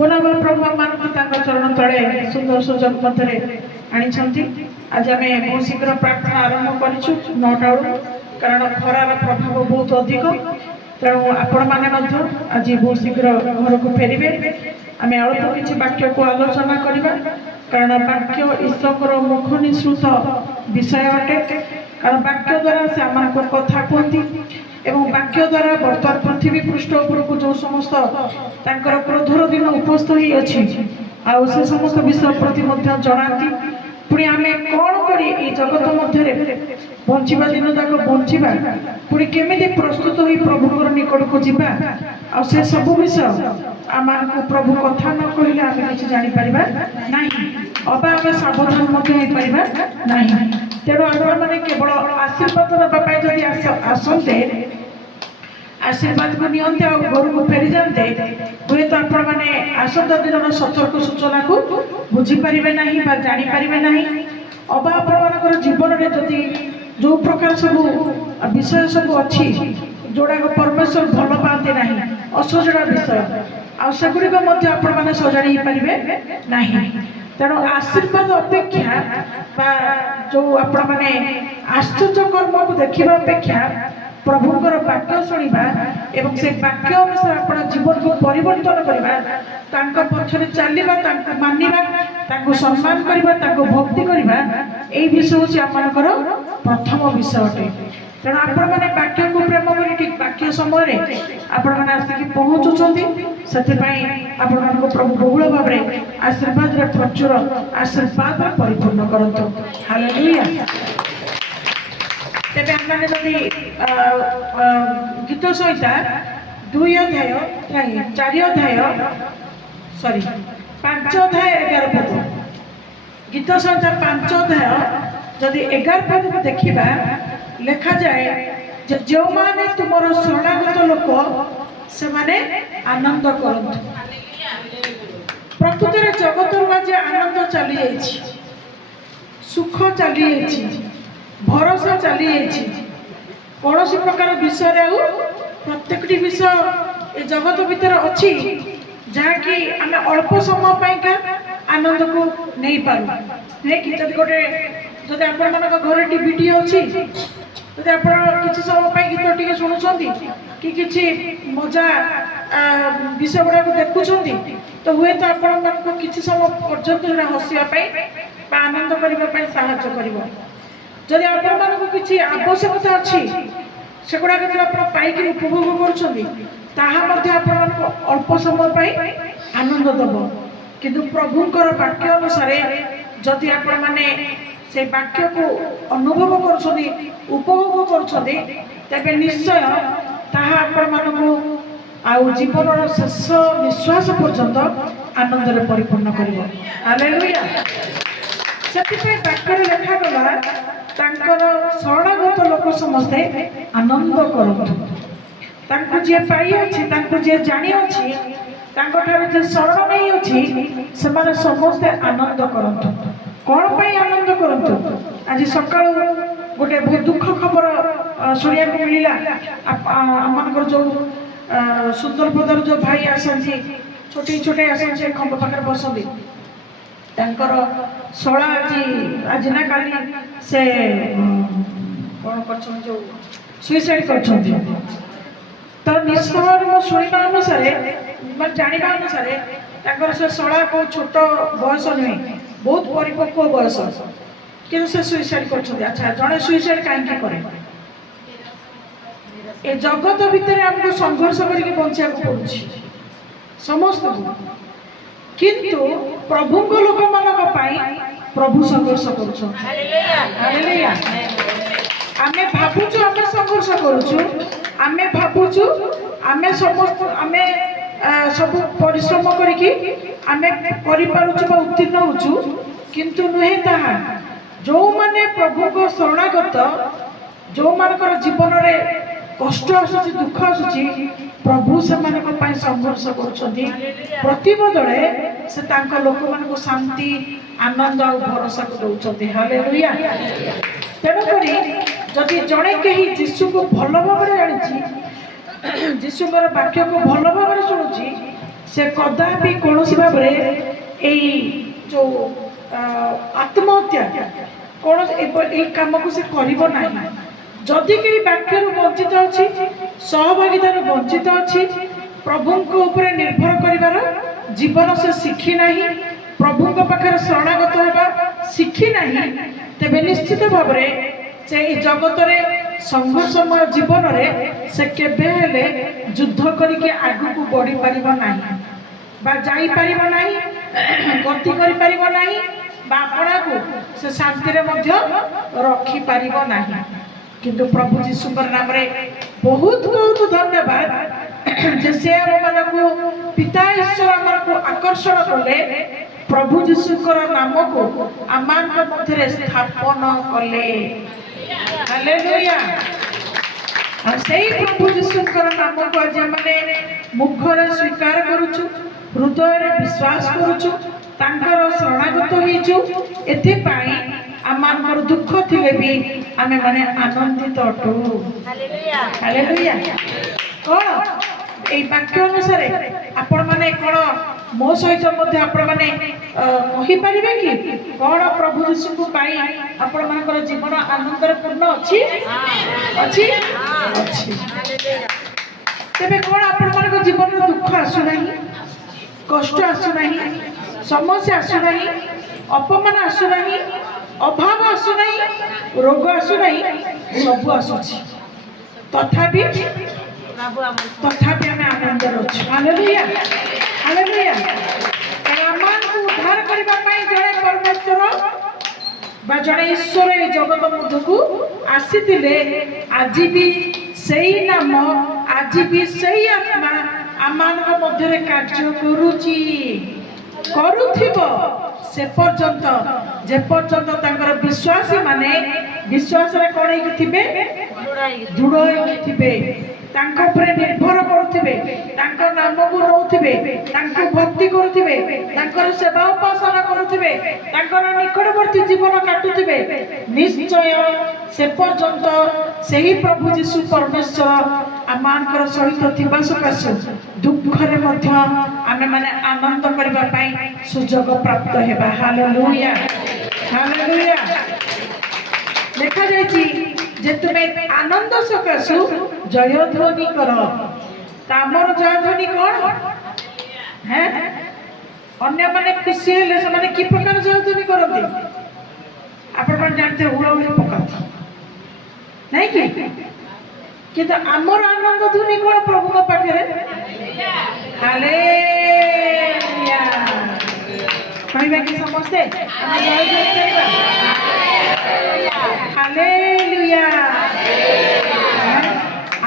पुनः प्रभु आमको चरण तले सुंदर सुजोग मध्य आनी आज आम बहुत शीघ्र प्रार्थना आरंभ करूँ 9टा बेलू कारण खरार प्रभाव बहुत अधिक तेणु आपण मैंने आज बहुत शीघ्र घर को फेरबे आम अल्प किसी वाक्य को आलोचना करवा कारण वाक्य ईश्वर मुख निःसृत विषय अटे कारण वाक्य द्वारा से आम कथा कहती एवं वाक्य द्वारा बर्तमान पृथ्वी पृष्ठ उपरको जो समस्त तांकर क्रोधर दिन उपस्थ ही अच्छी आ से समस्त विषय प्रति जनाती पुणी आम कौन कर जगत मध्य बंचा दिन तक बंचा पुणी केमी प्रस्तुत हो प्रभु निकट को जीवा आ से सब विषय आम प्रभु कथा न कहले आम किसी जापर ना अबा आम सावधान ना तेणु आपने केवल आशीर्वाद नापी जब आसते आशीर्वाद को नियंते और घर को फेरी जाते हुए तो आपण मैंने आसंता दिन सतर्क सूचना को बुझीपारे ना जानीपारे ना अबा आपण जीवन में जदि जो प्रकार सब विषय सब अच्छी जोड़ाक परमेश्वर भल पाते ना असजड़ा विषय आगुड़िक मैंने सजाड़ी पारे ना तेणु आशीर्वाद अपेक्षा जो आपण मैंने आश्चर्य कर्म को देखा अपेक्षा प्रभुंर वाक्य शुणा एवं से वाक्य अनुसार अपना जीवन को परिवर्तन करवा पक्षरे चलवा मानवा सम्मान करवा भक्ति करवा यही विषय हूँ आमर प्रथम विषय अटे तेणु आपण मैंने वाक्य को प्रेम कर ठीक वाक्य समय आपण मैंने आसिक पहुँचुंट से प्रभु बहुल भाव में आशीर्वाद प्रचुर आशीर्वाद परिपूर्ण करतु हालेलुया तेरे आमने जदि गीत संहिता 2 अध्याय 4 अध्याय सॉरी 5 अध्याय 11 पद गीत संहिता 5 अध्याय जदि 11 पद को देखा लिखा जाए जो माने तुमर शरणागत लोक से माने आनंद करंतु प्रकृति जगत आज आनंद चली जाइए सुख चली जाइए भरोसा चली जाइए कौन सी प्रकार विषय प्रत्येक विषय ये जगत भितर अच्छी जहाँकि आम अल्प समय पाइका आनंद को नहीं पारू कि गोटे जब आप घर टीवी अच्छी जब आप किसी समय गीत टी शुणुंट कि किसी मजा विषय गुड़ा देखुं तो हुए तो आप किसी समय पर्यटन हसवाई आनंद करने साहाय्य कर जदि आपको किसी आवश्यकता अच्छी से गुड़ाक जो आप पाई उपभोग कर अल्प समय आनंद दब किंतु प्रभुंर वाक्य अनुसार जदि आपण मैंने से वाक्य को अनुभव कर उपभोग कर निश्चय ताऊ जीवन शेष निश्वास पर्यंत आनंद परिपूर्ण कर हालेलुया से वाक्य लिखागला शरणागत लोक समस्ते आनंद करतु जी पाई अच्छी जी जानी अच्छी जे शरण नहीं अच्छी से समस्ते आनंद करतु कौन पाई आनंद करतु आज सका गोटे बहुत दुख खबर शुणा को मिलला आम जो सुंदरपदर जो भाई आसती छोटे छोटे आसती खंभ पाखे बसती शला आज ना काली से कौन कर सुइसाइड कर तो निश्चय मो शुणा अनुसार मैं जाना अनुसार से शला को छोट बयस नुहे बहुत परिपक्व बयस कि से सुइसाइड कर अच्छा जड़े सुइसाइड कहीं करे ए जगत भितर आमको संघर्ष करके बचा पड़ुछि समस्त किंतु प्रभु लोक मान प्रभु संघर्ष कर आमे भावुचु आमे संघर्ष करुचु आमे भावुचु आमे समस्त आमे सब परिश्रम करिकी आमे करि पारुचु बा उत्तीर्ण होचु किंतु नुहे ताहा जो माने प्रभु को शरणागत जो मानकर जीवन रे कष्ट आसुची दुख आसुची प्रभु से संघर्ष कर बदले से लोक मान शांति आनंद और भरोसा को दौरान हालेलुया तेणुक जदि जड़े कहीं जीशु को भल भाव जानी जीशुर वाक्य को भल भाव शुणुची से कदापि कौन भाव जो आत्महत्या कौन कम को से करना जदि कहीं वाक्य वंचित अच्छी सहभागितार वंचित अच्छी प्रभु ऊपर निर्भर कर जीवन से शिखी ना प्रभु पाखे शरणागत होगा शिखी ना तेरे निश्चित भाव से जगत संघर्षमय जीवन में से केबे युद्ध करके आग को बढ़ी पारिबो नाही बा जाई पारिबो नाही गति करि पारिबो नाही बा आपणा को से शांति रे मध्य रखी पारिबो नाही किंतु प्रभु यीशुकर नाम रे बहुत बहुत धन्यवाद जे से हम को पिता ईश्वर हमर को आकर्षण कले प्रभु यीशुकर नाम को आमान मध्य स्थापन कले हालेलुया सही प्रभु यीशुकर नाम को आज माने मुखरे स्वीकार करूछु हृदय रे विश्वास करूछु तांकर शरणागत होइछु एथि पाई आमानकर दुख थिले भी आमे माने आनंदित अटू हालेलुया हालेलुया कोन एई वाक्य अनुसार आपण माने कोन मो सहित मध्य आपण माने कहि परिबे कि कोन प्रभु यीशु को पाई आपण मानकर जीवन आनंद रे पूर्ण अछि अछि अछि तेबे कोन आपण मानकर जीवन रे दुख आसु नाही कष्ट आसु नाही समस्या आसु नाही अपमान आसु नाही अभाव आसु नाही रोग आसु नाही सब आसुछि तथापि हमें आनंद रछु हालेलुया हालेलुया आमान को उद्धार करबा पई जणे परमेश्वर बा जणे ईश्वर ए जगत मध्य को आसीतिले आज भी सही नाम आज भी सही आत्मा आमान मध्य रे कार्य करूची करूथिबो से पर्यंत जे पर्यंत तांकर विश्वासी माने विश्वास रे कोन हे थिबे दृढ़ हे थिबे तांको ऊपर निर्भर करूथिबे तांको नाम को रोथिबे तांको भक्ति करूथिबे तांकर सेवा उपासना करूथिबे तांकर निकटवर्ती जीवन काटुथिबे निश्चय से पर्यंत सही प्रभु यीशु परमेश्वर आमानकर सहित थिबा सकाशे दुख रे मध्य आमे माने आनंद करबा पई सुजोग प्राप्त हेबा हालेलुया हालेलुया देखा जायछि जे तुमे आनंद सकाशु जयध्वनि कर तामर जयध्वनि कोन हैं अन्य माने खुशी हेले से माने की प्रकार जयध्वनि करते आपण माने जानते हुळहुळी पकाते नहीं कि किंतु आमर आनंद ध्वनि कोन प्रभु को पाखरे हालेलुया कहबा कि समझते हम जयध्वनि करबा हालेलुया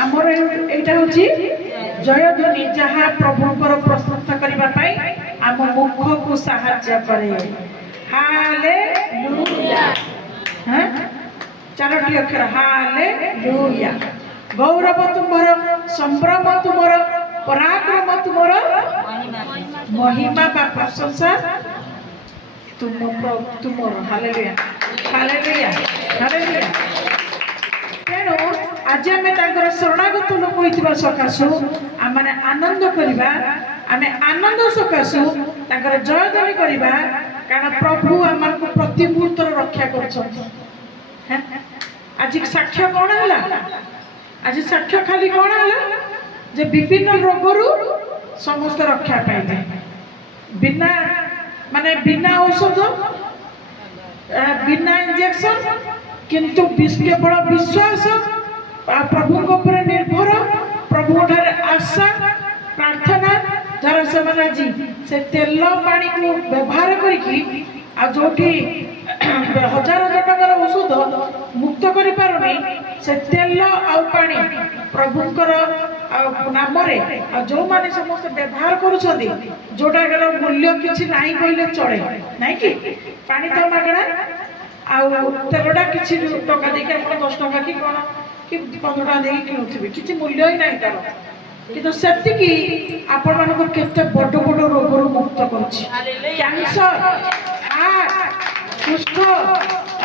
आमर एटा होची जयध्वनि जहाँ प्रभुकर प्रशंसा करबा पई आम मुख को सहायता करे हालेलुया हैं चारोटी अक्षर हालेलुया गौरव तुमर संभ्रम तुमर पराक्रम तुमर महिमा बा प्रशंसा तुमर हालेलुया हालेलुया हालेलुया तेणु आज आम तांकर शरणागत लोक होइतिबा सकाशु आमे आनंद करिबा आमे आनंद सकाशु तांकर जयध्वनि करिबा कारण प्रभु आमको प्रति मुहूर्त रक्षा करछथि हैं आज साक्ष्य कोन हला आज साक्ष्य खाली कोन हला जे विभिन्न रोगरु समस्त रक्षा पाइबे बिना माने बिना औषध बिना इंजेक्शन किंतु केवल विश्वास प्रभु ऊपर निर्भर प्रभु ठारे आशा प्रार्थना जरा से माने जी से तेल पानी को व्यवहार करके आ जोठी हजार हजार टकर औषध मुक्त करि पारुनी से तेल आ पानी प्रभुकर नाम रे जो माने समस्त व्यवहार करूछथि जोटा कर मूल्य किछि नाही कहले चले नाही कि पानी तो मागणा आ तेलटा किछि टका देके आपण 10 टका कि कोन कि 15 टका देके किनुथिबे किछि मूल्य ही नाही तार किंतु सेति कि आपण मानको केते बड़ बड़ रोग रु मुक्त करछि कैंसर हार्ट कुष्ठ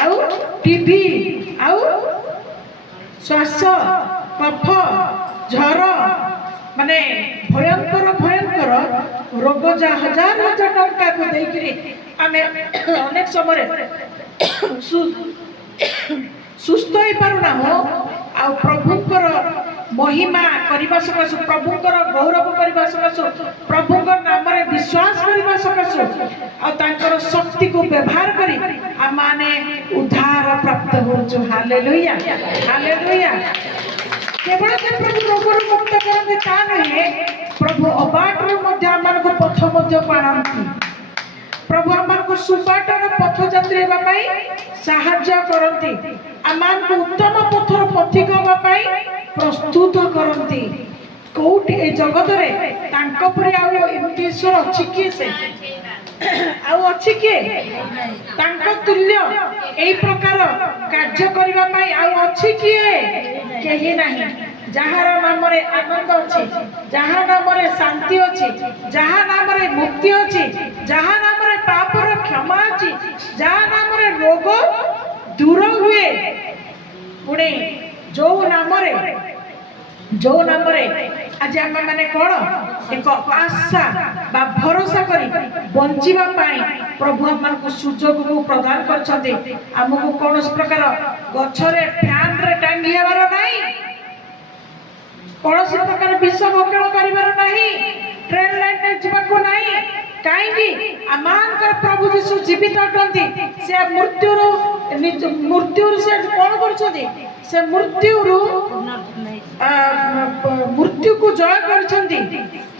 आउ टीबी आउ श्वास कफ झर माने भयंकर भयंकर प्रकार रोग जा हजार हजार टंका को देकरी आमे अनेक समय सुस्थ हो पारुना हो आ प्रभुकर महिमा करने सकाशु प्रभुकर गौरव करने सकाशु प्रभुकर नाम रे विश्वास करने सकाशु आर शक्ति को व्यवहार करी आमाने उद्धार प्राप्त हो। Hallelujah hallelujah. केवल से प्रभु रोगर मुक्त करते ता नुहे प्रभु अबाटर पथ पाणती प्रभु आम को सुबाटर पथ यात्री साहाय्य करती आम उत्तम पथर पथिक होगापाई प्रस्तुत करती कौटी ए जगत रे तांको परे आउ एमती ईश्वर अछि किए से आउ अछि किए तांको तुल्य एई प्रकार कार्य करिबा पाई आउ अछि किए केही नाही। जहार नाम रे आनंद अछि जहां नाम रे शांति अछि जहां नाम रे मुक्ति अछि जहां नाम रे पापर क्षमा अछि जहां नाम रे रोग दूर हुए पुणे जो नाम रे आज आम मैंने कौन एक आशा बा भरोसा करी बंचिबा पाई प्रभु आमको सुजोग को प्रदान करछते आमको कौन प्रकार गछरे फैन रे टांगी हेबार नाही कौन प्रकार विष भक्षण करिबार नाही ट्रेन लाइन रे जीवाको नाही काईकि आमानकर प्रभु यीशु जीवित अटंती से मृत्यु से कौन करछते से मृत्यु को जय करछंती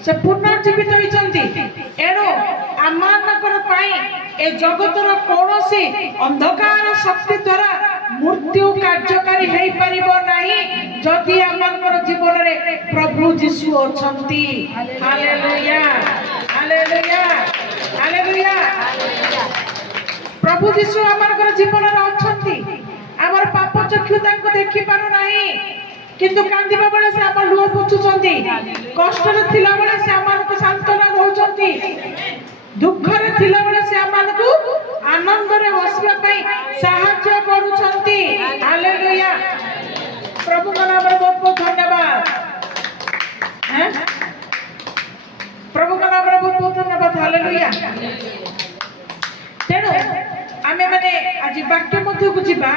से पुनर्जीवित होइछंती एणो आमानकर पाई ए जगतर कोनोसी अंधकार शक्ति द्वारा मृत्यु कार्यकारी हेई परिबो नाही जदि आमानकर जीवन रे प्रभु यीशु अछंती। Hallelujah hallelujah hallelujah. प्रभु यीशु आमानकर जीवन रे अछंती आमर पाप चक्षु तांको देखि पारो नाही किंतु कांदिबा बेले से आम लुह पोछुचंती कष्ट रे थिला बेले से आमानको सांत्वना दउचंती दुख रे थिला बेले से आमानको आनंद रे हसिबा पई सहायता करूचंती। हालेलुया। प्रभु का नाम रे बहुत बहुत धन्यवाद हैं प्रभु का नाम रे बहुत बहुत धन्यवाद। हालेलुया। तेणु आमे माने आज वाक्य मध्य को जीवा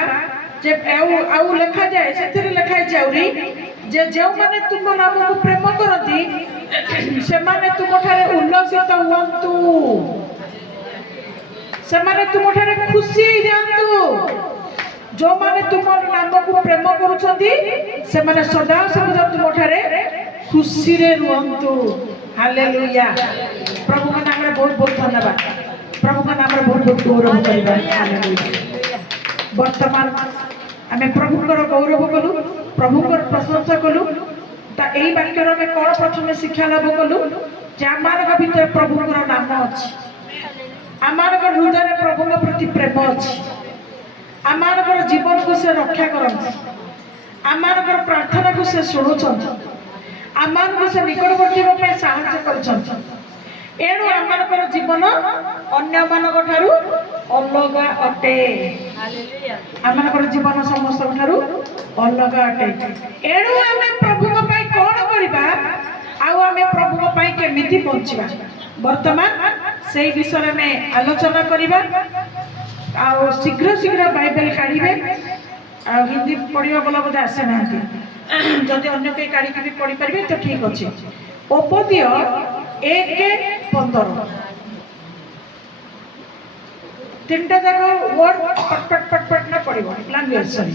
जे आउ लिखा जाए से लिखा जाउरी जे जो माने तुम नाम को प्रेम करती से माने तुम ठारे उल्लसित हुअन्तु से माने तुम ठारे खुशी जानतु जो माने तुम नाम को प्रेम करूछंती से माने सदा सर्वदा तुम ठारे खुशी रे रुहन्तु। हालेलुया। प्रभु का नाम रे बहुत बहुत धन्यवाद प्रभु का नाम रे बहुत बहुत गौरव करिबा। हालेलुया। वर्तमान आमे प्रभुकर गौरव कलु प्रभुकर प्रशंसा कलु ता एई वाक्यर में कोन प्रथम शिक्षा लाभ कलु जे आमानक भीतर प्रभुकर नाम अछि आमानक हृदय रे प्रभुक प्रति प्रेम अछि आमानक जीवन को से रक्षा करନ୍ତି आमानक प्रार्थना को से सुनुछନ୍ତି आमानक से निकटवर्ती पे सहायता करछନ୍ତି एणु आमानकर जीवन अन्य मानक ठारू अलग अटे। आमानकर जीवन समस्त ठारू अलग अटे एणु आमे प्रभु को पाई कोन करिबा आउ आमे प्रभु को पाई केमिति पहुंचीबा वर्तमान सेही विषय में आलोचना करिबा आ शीघ्र शीघ्र बाइबल काढिबे आ हिंदी पढ़िबा बोला बोधे आसे नांती जदि अन्य के काढि के पढ़ि परबे तो ठीक अछि। उपद्य 1:15 तीनटा जाको वर्ड पट पट पट पट ना पड़िबो लैंग्वेज सॉरी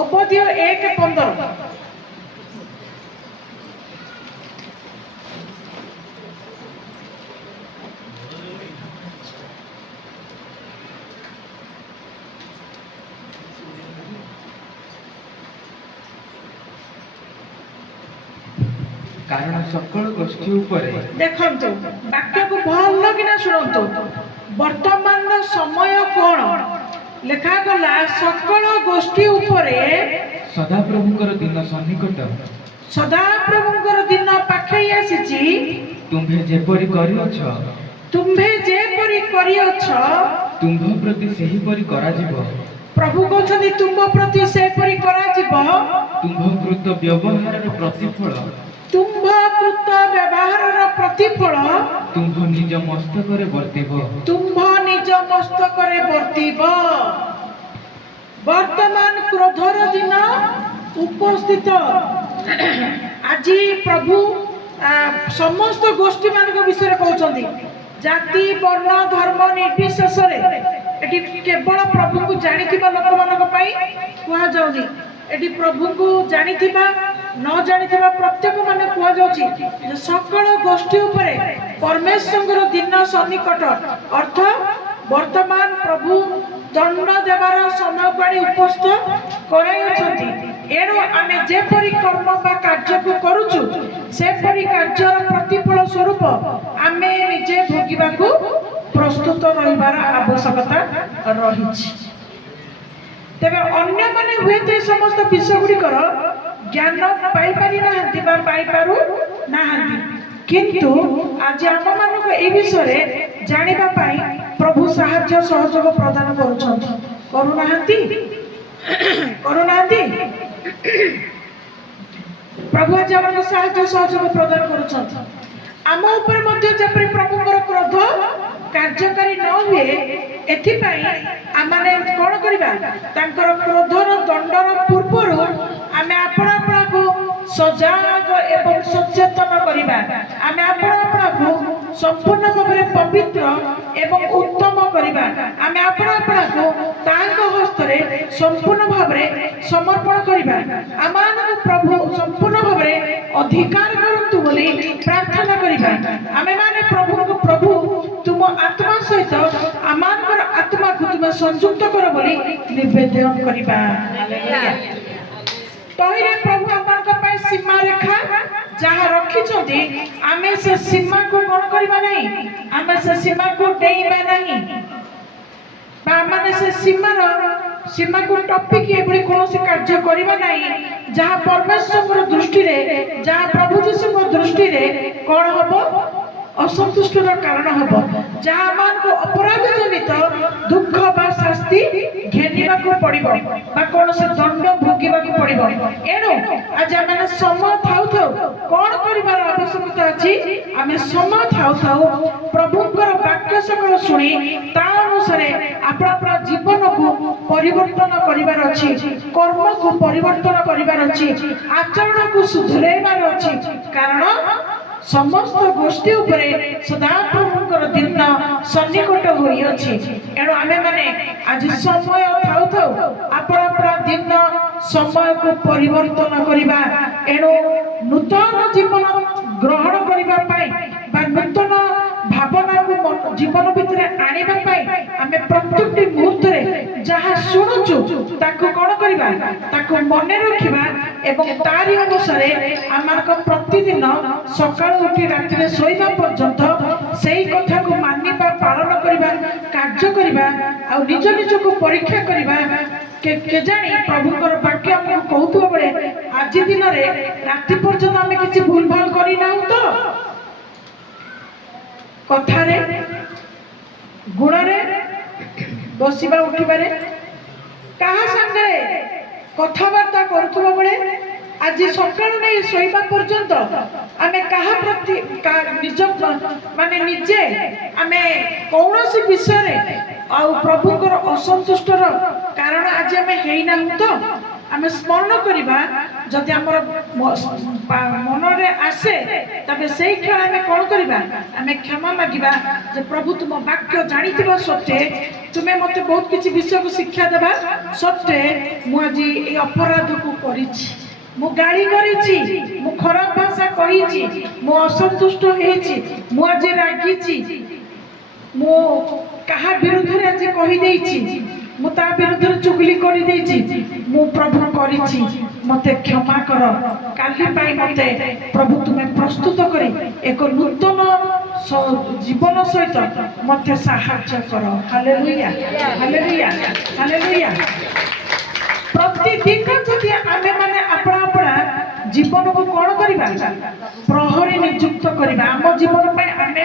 उपद्य 1:15 कारण सकल गोष्ठी उपरे देखंतु वाक्य को भल किना सुनंतु वर्तमान समय कोन लेखा गला सकल गोष्ठी उपरे सदा प्रभुकर दिन सन्निकट सदा प्रभुकर दिन पाखै आसीची तुम्भे जेपरि करिअछ तुम्भे जेपरि करिअछ तुम्भ प्रति सेही परि करा जिवो प्रभु कहते तुम प्रति सेपरी कराजिब तुम्भकृत व्यवहारर प्रतिफल तुम्भकृत व्यवहारर प्रतिफल तुम्भ निज मस्तकरे वर्तिब तुम्भ निज मस्तकरे वर्तिब। वर्तमान क्रोधर दिन उपस्थित आज प्रभु समस्त गोष्ठी मान विषय कहते जाति वर्ण धर्म निर्विशेष एटी केवल प्रभु को जानी लोक मान कहुनी एटी प्रभु को जानी न जानी प्रत्येक मान कहुच्छी सकल गोष्ठी उपरे परमेश्वर दिन सन्निकट अर्थ वर्तमान प्रभु दंड देवार समय पाणी उपस्थित कराई एणु आम जेपरी कर्म बा कार्य को करुचु सेपरी कार्यर प्रतिफल स्वरूप आम निजे भोगिबा को प्रस्तुत रहिबार आवश्यकता रही। तेबे अन्य माने हुए ते समस्त विषय गुड़िकर ज्ञान पाई पारि नाहंती बा पाई पारु नाहंती किंतु आज आम मानक ए विषय जानिबा पाई प्रभु साहाय्य सहयोग प्रदान करुनाहंती प्रभु आज आम साहाय्य सहयोग प्रदान करुछंती आम ऊपर मध्य जेपरि प्रभुଙ୍କର क्रोध कार्यकारी न हुए एथिपाई आमाने कोन करिबा तांकर क्रोधर दंडर पूर्वरु आमे आपण आपण को सजाग एवं सचेतन करिबा आमे आपण आपण को संपूर्ण भाबरे पवित्र एवं उत्तम करिबा आमे आपण आपण को तांक हस्तरे संपूर्ण भाबरे समर्पण करिबा आमान प्रभु संपूर्ण भाबरे अधिकार करंतु बोली प्रार्थना करिबा आमे माने प्रभु को प्रभु तुम आत्मा सहित आमानकर आत्मा को तुम संयुक्त कर बोली निवेदन करिबा। हालेलुया। तहिरे प्रभु आमानकर पाई सीमा रेखा जहा रखी छथि आमे से सीमा को कोन करिबा नहीं आमे से सीमा को देइबा नहीं बा माने से सीमा को टॉपिक एबडी कोनोसी कार्य करिबा नहीं जहा परमेश्वर दृष्टि रे जहा प्रभु यीशु दृष्टि रे कोन हबो असंतुष्टर कारण हम जहाँ मान को अपराध जनित दुख बा शास्ति घेनिबा को पड़िबो बा कोन से दंड भोगिबा को पड़िबो एनो आज आमे समय थाउ थाउ कोन करिबार आवश्यकता अछि आमे समय थाउ थाउ प्रभुकर वाक्य सकल सुनी ता अनुसार अपना अपना जीवन को परिवर्तन करिबार अछि कर्म को परिवर्तन करिबार अछि आचरण को सुधरेबार अछि कारण समस्त गोष्ठी उपरे सदा प्रभुकर दिन सन्निकट होई अछि एणु आमे माने आज समय थाउ थाउ आपण आपण दिन समय को परिवर्तन करिबा एणु नूतन जीवन ग्रहण करिबा पाई बा नूतन भावना को जीवन भितर आनिबा पाई आमे प्रत्येक मुहूर्त रे जहा सुनुचु ताको कोन करिबा ताको मने रखिबा एवं तारी अनुसार आमार प्रतिदिन सकाळ उठी राति सोइबा पर्यंत सेही कथा को मानिबा पालन करिबा कार्य करिबा आ निज निज को परीक्षा करिबा के जानी प्रभुकर वाक्य हम कहतु बेले आज दिन रे राति पर्यंत आमे किछि भूल भाल करि नाउ तो कथारे गुणरे बसिबा उठिबारे कहा संगे कथाबार्ता करुथुबा बेले आज सकाळ नहीं सोइबा पर्यंत आमे कहा प्रति निज माने निजे आमे कौनसी विषय रे आ प्रभुकर असंतुष्टर कारण आज आमे हेइना तो आमे स्मरण करिबा जदि हमर मन रे आसे तबे सेही क्षण आमे कोन करिबा आमे क्षमा मागिबा जे प्रभु तुम वाक्य जानिथिबा सत्य तुमे मते बहुत किछि विषय को शिक्षा देबा सत्य मु आज ए अपराध को करिछि मु गाड़ी करिछि मु खराब भाषा कहिछि मु असंतुष्ट हेछि मु आज रागिछि मु कहा विरुद्ध रे आज कहि देछि मु ता विरुद्ध रे चुगली करि देछि मु प्रभु करिछि मते क्षमा कर काली पाई मते प्रभु तुमे प्रस्तुत करी एक नूतन जीवन सहित मते सहायता कर। Hallelujah hallelujah hallelujah. प्रतिदिन जदि आमे माने अपना अपना जीवन को कौन करिबा प्रहरी नियुक्त करिबा आम जीवन पे आमे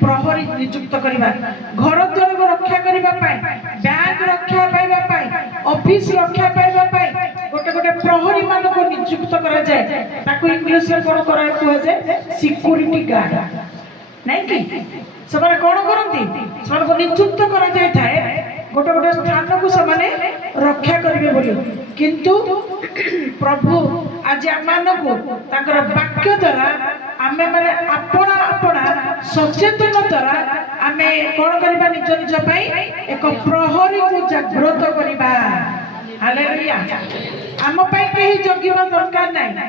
प्रहरी नियुक्त करिबा घर द्वार को रक्षा करिबा पाई बैंक रक्षा पाइबा पाई ଅଫିସ ରକ୍ଷା ପାଇବା ପାଇଁ ଗୋଟେ ଗୋଟେ ପ୍ରହରୀ ମାନଙ୍କୁ ନିଯୁକ୍ତ କରାଯାଏ, ତାକୁ ଇଂଲିଶରେ କଣ କୁହାଯାଏ? ସିକ୍ୟୁରିଟି ଗାର୍ଡ, ନାଇଁ କି? ସେମାନେ କଣ କରନ୍ତି? ସେମାନଙ୍କୁ ନିଯୁକ୍ତ କରାଯାଇଥାଏ ଗୋଟେ ଗୋଟେ ସ୍ଥାନକୁ ସେମାନେ ରକ୍ଷା କରିବେ ବୋଲି। କିନ୍ତୁ ପ୍ରଭୁ ଆଜି ଆମମାନଙ୍କୁ ତାଙ୍କର ବାକ୍ୟ ଦ୍ୱାରା ଆମେ ମାନେ ଆପଣା ଆପଣା ସଚେତନ ଦ୍ୱାରା ଆମେ କଣ କରିବା? ନିଜ ନିଜ ପାଇଁ ଏକ ପ୍ରହରୀକୁ ଜାଗ୍ରତ କରିବା। ହାଲେଲୁୟା। ଆମ ପାଇଁ କେହି ଜଗିବା ଦରକାର ନାହିଁ,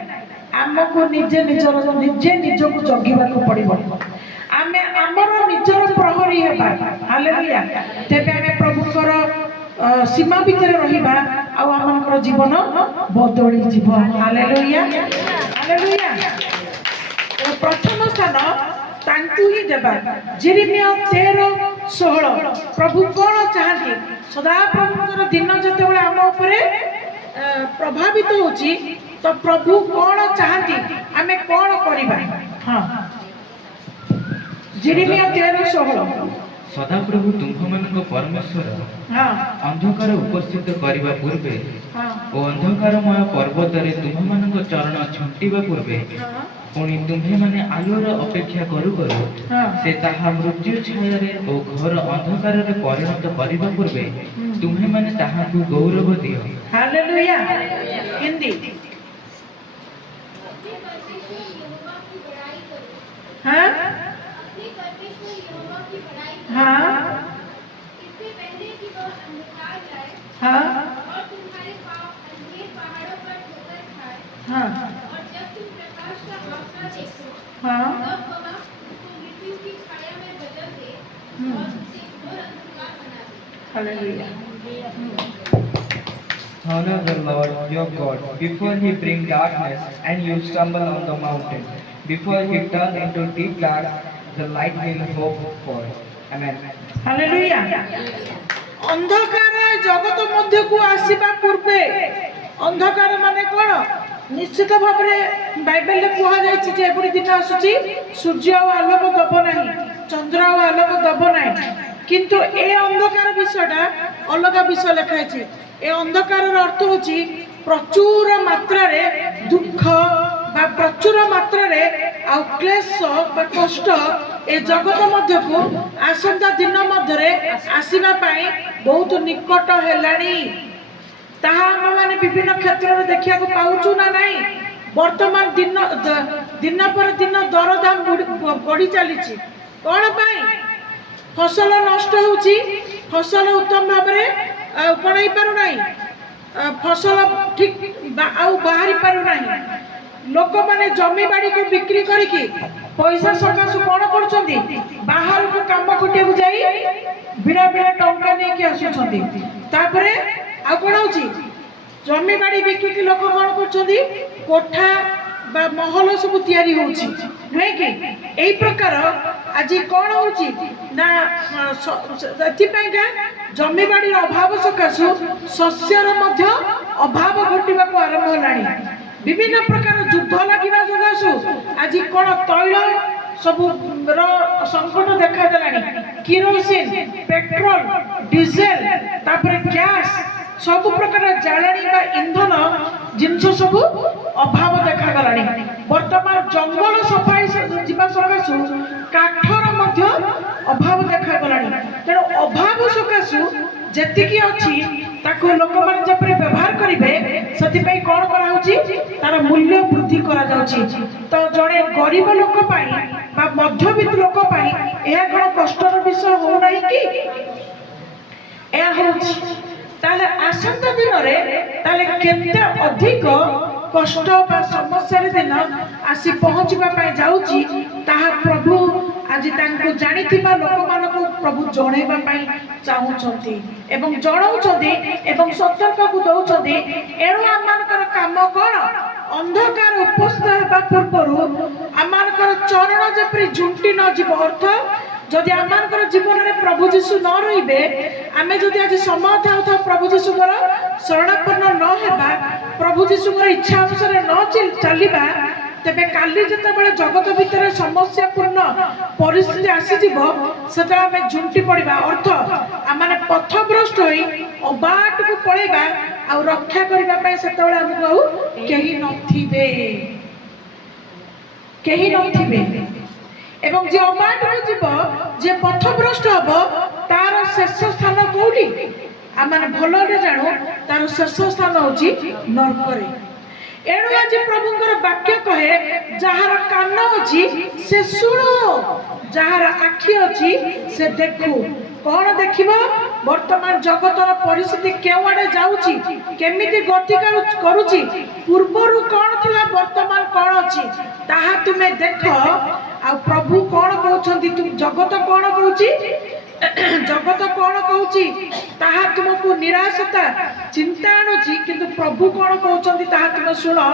ଆମକୁ ନିଜେ ନିଜକୁ ଜଗିବାକୁ ପଡିବ। ଆମେ ଆମର ନିଜର ପ୍ରହରୀ ହେବା। ହାଲେଲୁୟା। ତେବେ ଆମେ ପ୍ରଭୁଙ୍କର ସୀମା ଭିତରେ ରହିବା, ଆଉ ଆମଙ୍କର ଜୀବନ ବଦଳି ଯିବ। Hallelujah, hallelujah. ପ୍ରଥମ ସ୍ଥାନ ତାଙ୍କୁ ହିଁ ଦେବା। ଯେରେମିୟା 13:16 ପ୍ରଭୁ କଣ ଚାହାନ୍ତି? ସଦାପ୍ରଭୁଙ୍କର ଦିନ ଯେତେବେଳେ ଆମ ଉପରେ ପ୍ରଭାବିତ ହଉଛି, ତ ପ୍ରଭୁ କଣ ଚାହାନ୍ତି? ଆମେ କଣ କରିବା? ହଁ, ଯେରେମିୟା 13:16। ସଦାପ୍ରଭୁ ତୁମ୍ଭମାନଙ୍କ ପରମେଶ୍ୱର ଅନ୍ଧକାର ଉପସ୍ଥିତ କରିବା ପୂର୍ବେ ଓ ଅନ୍ଧକାରମୟ ପର୍ବତରେ ତୁମ୍ଭମାନଙ୍କ ଚରଣ ଛୁଣ୍ଟିବା ପୂର୍ବେ, ପୁଣି ତୁମ୍ଭେମାନେ ଆଲୋର ଅପେକ୍ଷା କରୁ କରୁ ସେ ତାହା ମୃତ୍ୟୁ ଛାୟାରେ ଓ ଘୋର ଅନ୍ଧକାରରେ ପରିଣତ କରିବା ପୂର୍ବେ ତୁମ୍ଭେମାନେ ତାହାକୁ ଗୌରବ ଦିଅ। ହାଲେଲୁୟା। ହିନ୍ଦୀ। हाँ हाँ इससे पहले कि वह अंधकार जाए हाँ और तुम्हारे पाँव अंधेर पहाड़ों पर ठोकर खाए, हाँ और जब तुम प्रकाश का आसरा देखो, हाँ तब वह उसको मृत्यु की छाया में बदल दे और उसे घोर अंधकार बना दे। Hallelujah. Honor the Lord your God before he bring darkness and you stumble on the mountain. Before he turn into deep dark, the light will hope for. Amen. Hallelujah. अंधकार जगत मध्य को आसीबा पूर्वे अंधकार माने कोन? निश्चित भाव में बाइबल में कहा जाय जे एबुडी दिन आसुची सूर्य और आलोक दब नाही, चंद्र और आलोक दब नाही, किंतु ए अंधकार विषयटा अलग विषय लिखा है। ए अंधकार अर्थ होची प्रचुर मात्रा रे दुख बा प्रचुर मात्रा रे आ क्लेश बा कष्ट ए जगत मध्य को आसंता दिन मध्य आसीबा पाई बहुत निकट हेलानी। ताहा हम माने विभिन्न क्षेत्र में देखिया को पाउचु ना नहीं। वर्तमान दिन दिन पर दिन दरदाम बढ़ी चली कौन पाई? फसल नष्ट होची, फसल उत्तम भाव में कौन हो पारु नहीं, फसल ठीक बाहरी पारु नहीं। लोक माने जमी बाड़ी को बिक्री करके पैसा सकाशु कौन करछंती? बाहर को काम खटिया को जाई बिना बिना टंका नहीं कि आसुछंती। तापरे आ कोन होची? जमी बाड़ी बिक्री के लोक कौन करछंती? कोठा बा महल सब तैयारी होची, नहीं कि एई प्रकार आज कौन होची ना जमी बाड़ी अभाव सकाशु शस्यर मध्य अभाव घटिबा को आरंभ होलानी। विभिन्न प्रकार युद्ध लगिबा सकाशु आज कौन तैल सब संकट देखा देलानी। किरोसिन, पेट्रोल, डीजेल, तापर गैस सब प्रकार जालानी बा इंधन जिनस सब अभाव देखा गलानी। वर्तमान जंगल सफाई जीवा सकाशु काठर मध्य अभाव देखा गलानी। तेणु अभाव सकाशु जेतिकी अछि ताको लोक माने जेपरे व्यवहार करिवे सति पई कोन करा होची? तार मूल्य वृद्धि करा जाउची। तो जड़े गरीब लोक पाई बा मध्यवित्त लोक पाई एहा कोन कष्टर विषय हो नाही कि? एहा होची ताले आसंता दिन रे ताले केते अधिक कष्ट बा समस्या रे दिन आसी पहुंचबा पाई जाउची ताहा प्रभु आज तांको जानिथिबा लोक मानको प्रभु जणेबा पाई चाहुचंती एवं जणाउचंती एवं सतर्क को दउचंती। एणु आमानकर काम कोन? अंधकार उपस्थित हेबा पूर्वरु आमानकर चरण जेपरि झुंटी न जीव। अर्थ जदि आमानकर जीवन में प्रभु जीशु न रहिबे, आमे जदि आज समय थाउ थाउ प्रभु जीशुकर शरणापन्न न हेबा, प्रभु जीशुकर इच्छा अनुसार न चलिबा, तेबे काली जेतेबेले जगत भितर समस्यापूर्ण परिस्थिति आसीजिव सेते आमे झुंटी पड़िबा। अर्थ आमाने पथभ्रष्ट होई अबाट को पळेबा आ रक्षा करबा पई सेतबेले हमको आउ केही नथिबे एवं जे अबाट को जीव जे पथभ्रष्ट हबो तार शेष स्थान कोठी आ माने भलरे जानो तार शेष स्थान होची नरकरे। एणु आज प्रभुंकर वाक्य कहे जहार कान अछि से सुनो जहार आखि अछि से देखु। कौन देखिबो वर्तमान जगतर परिस्थिति केवाडे जाउची केमिति गति करूची पूर्वरु कौन थिला वर्तमान कौन अछि ताहा तुमे देखो। आ प्रभु कौन कहउछंती तुम जगत कौन कहउची जगत कौन कहउची ताहा तुमको निराशता चिंता आणुची किंतु प्रभु कौन कहउछंती ताहा तुम सुनो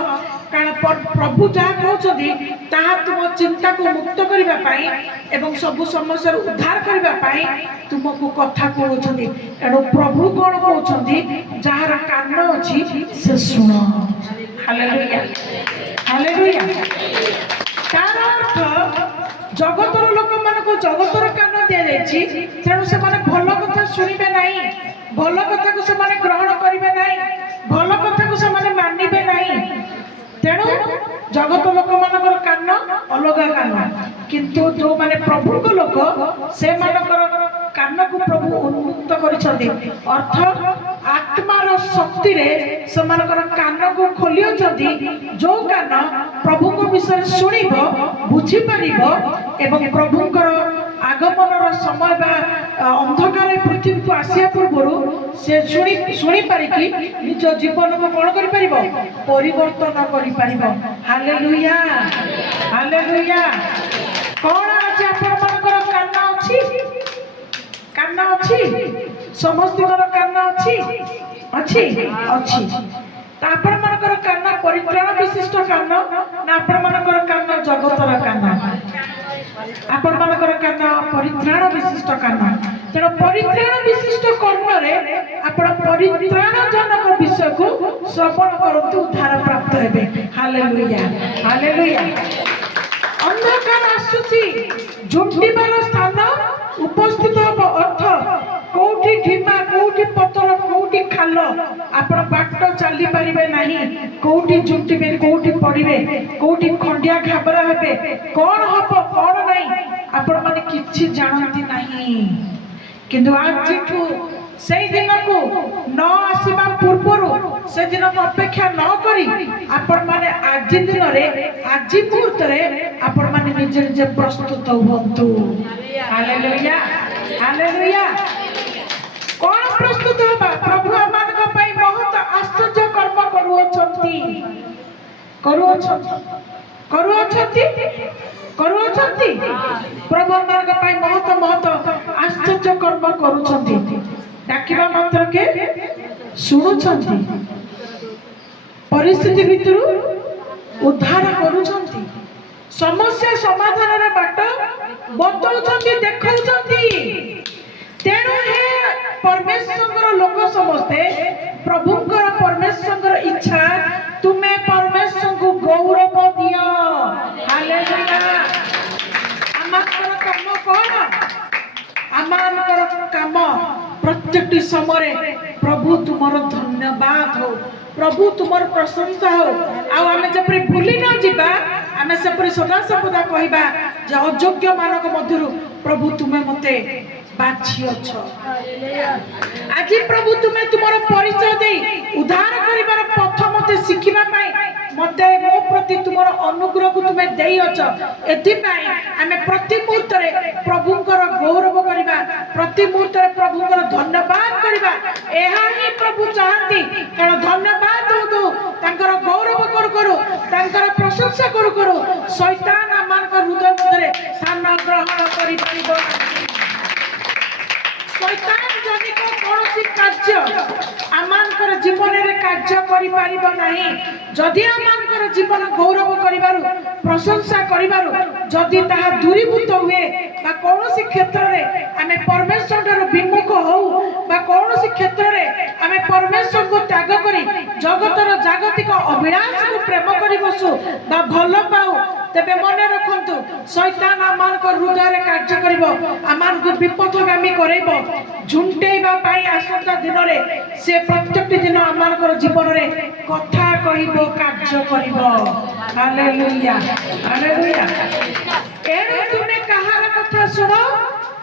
कारण प्रभु जहा कहउछंती ताहा तुम चिंता को मुक्त करिबा पाई एवं सब समस्या उद्धार करिबा पाई तुमको कथा कहउछंती। एणु प्रभु कौन कहउछंती जहार कान अछि से सुनो। Hallelujah hallelujah. तार अर्थ जगतर लोक मानको जगतर कान दिया जायछि तेणु से माने भल कथा सुनिबे नाही भल कथा को से माने ग्रहण करिबे नाही भल कथा को से माने मानिबे नाही। तेणु जगत लोक मानकर कान अलग कान किंतु जो माने प्रभु को लोक से मानकर कान को प्रभु उन्मुक्त करिसथि अर्थ आत्मार शक्ति रे से मानकर कान को खोलियछथि जो कान प्रभु को विषय सुनिबो बुझी परिबो एवं प्रभुंकर आगमनर समय बा अंधकार पृथ्वी को आसिया पूर्व से शुणी पारिकी निज जीवन को कौन करि परिबो परिवर्तन करि परिबो। Hallelujah hallelujah. कौन आज आपण मनकर कान अछि समस्तर कान अछि आपण मनकर कान परित्राण विशिष्ट कान ना आपण मनकर कान जगतर कान आपण मनकर कान परित्राण विशिष्ट कान। तेणु परित्राण विशिष्ट कर्म रे आपण परित्राण जनक विषय को श्रवण करतु उद्धार प्राप्त हेबे। Hallelujah hallelujah. अंधकार आसुची झुंटिबार स्थान उपस्थित हब अर्थ कोठी ढिमा कोठी पत्थर कोठी खाल आपण बाट चली पारिबे नाही कोठी झुंटिबे कोठी पड़िबे कोठी खंडिया खाबरा हेबे कौन हबो कौन नाही आपण माने किछि जानती नाही। किंतु आज से दिन को न आसीबा पूर्वरु से दिन को अपेक्षा न करी आपण माने आज दिन रे आज मुहूर्त रे आपण माने निजे निजे प्रस्तुत होंतु। Hallelujah hallelujah. कौन प्रस्तुत होबा प्रभु आमान को पई बहुत आश्चर्य कर्म करूछंती प्रभु आमान को पई बहुत आश्चर्य कर्म करूछंती डाकिबा मात्र के सुनुछंती परिस्थिति भितरु उद्धार करूछंती समस्या समाधान रे बाट बतौछंती देखौछंती। तेणु हे परमेश्वर लोक समस्ते प्रभुंकर परमेश्वर इच्छा तुमे परमेश्वर को गौरव दियो। हालेलुया। आमाकर काम कोन आमाकर काम प्रत्येक समय प्रभु तुमर धन्यवाद हो प्रभु तुमर प्रशंसा हो आमे जपरि भूली न जिबा आमे सेपरि सदा सर्वदा कहिबा जे अयोग्य मानक मध्यरु प्रभु तुमे मते बाछि अछ। आज प्रभु तुमे तुमर परिचय दे उद्धार करिबार पथ मते शिखिबा पाई मते मो प्रति तुमर अनुग्रह को तुमे देई अछ। एथि पाई आमे प्रति मुहूर्त रे प्रभुंकर गौरव करिबा प्रति मुहूर्त रे प्रभुंकर धन्यवाद करिबा एहा ही प्रभु चाहती कारण धन्यवाद दो तांकर गौरव करू तांकर प्रशंसा करू शैतान आमानकर हृदय मध्यरे स्थान ग्रहण करि परिबो। शैतान जनिक कोनोसी कार्य आमानकर जीवन रे कार्य करि परिबो नाही जदि आमानकर जीवन गौरव करिबारु प्रशंसा करिबारु जदि ताहा दूरीभूत हुए बा कोनोसी क्षेत्र रे आमे परमेश्वर विमुख हो बा कोनोसी क्षेत्र रे आमे परमेश्वर को त्याग करी जगतर जागतिक अभिलाष को प्रेम करी बसु बा भल पाऊ ତେବେ ମନେ ରଖନ୍ତୁ ଶୈତାନ ଆମମାନଙ୍କ ହୃଦୟରେ କାର୍ଯ୍ୟ କରିବ, ଆମମାନଙ୍କୁ ବିପଥଗାମୀ କରେଇବ, ଝୁଣ୍ଟେଇବା ପାଇଁ ଆସନ୍ତା ଦିନରେ ସେ ପ୍ରତ୍ୟେକଟି ଦିନ ଆମମାନଙ୍କର ଜୀବନରେ କଥା କହିବ, କାର୍ଯ୍ୟ କରିବ। Hallelujah hallelujah. ଏଣୁ ତୁମେ କାହାର କଥା ଶୁଣ?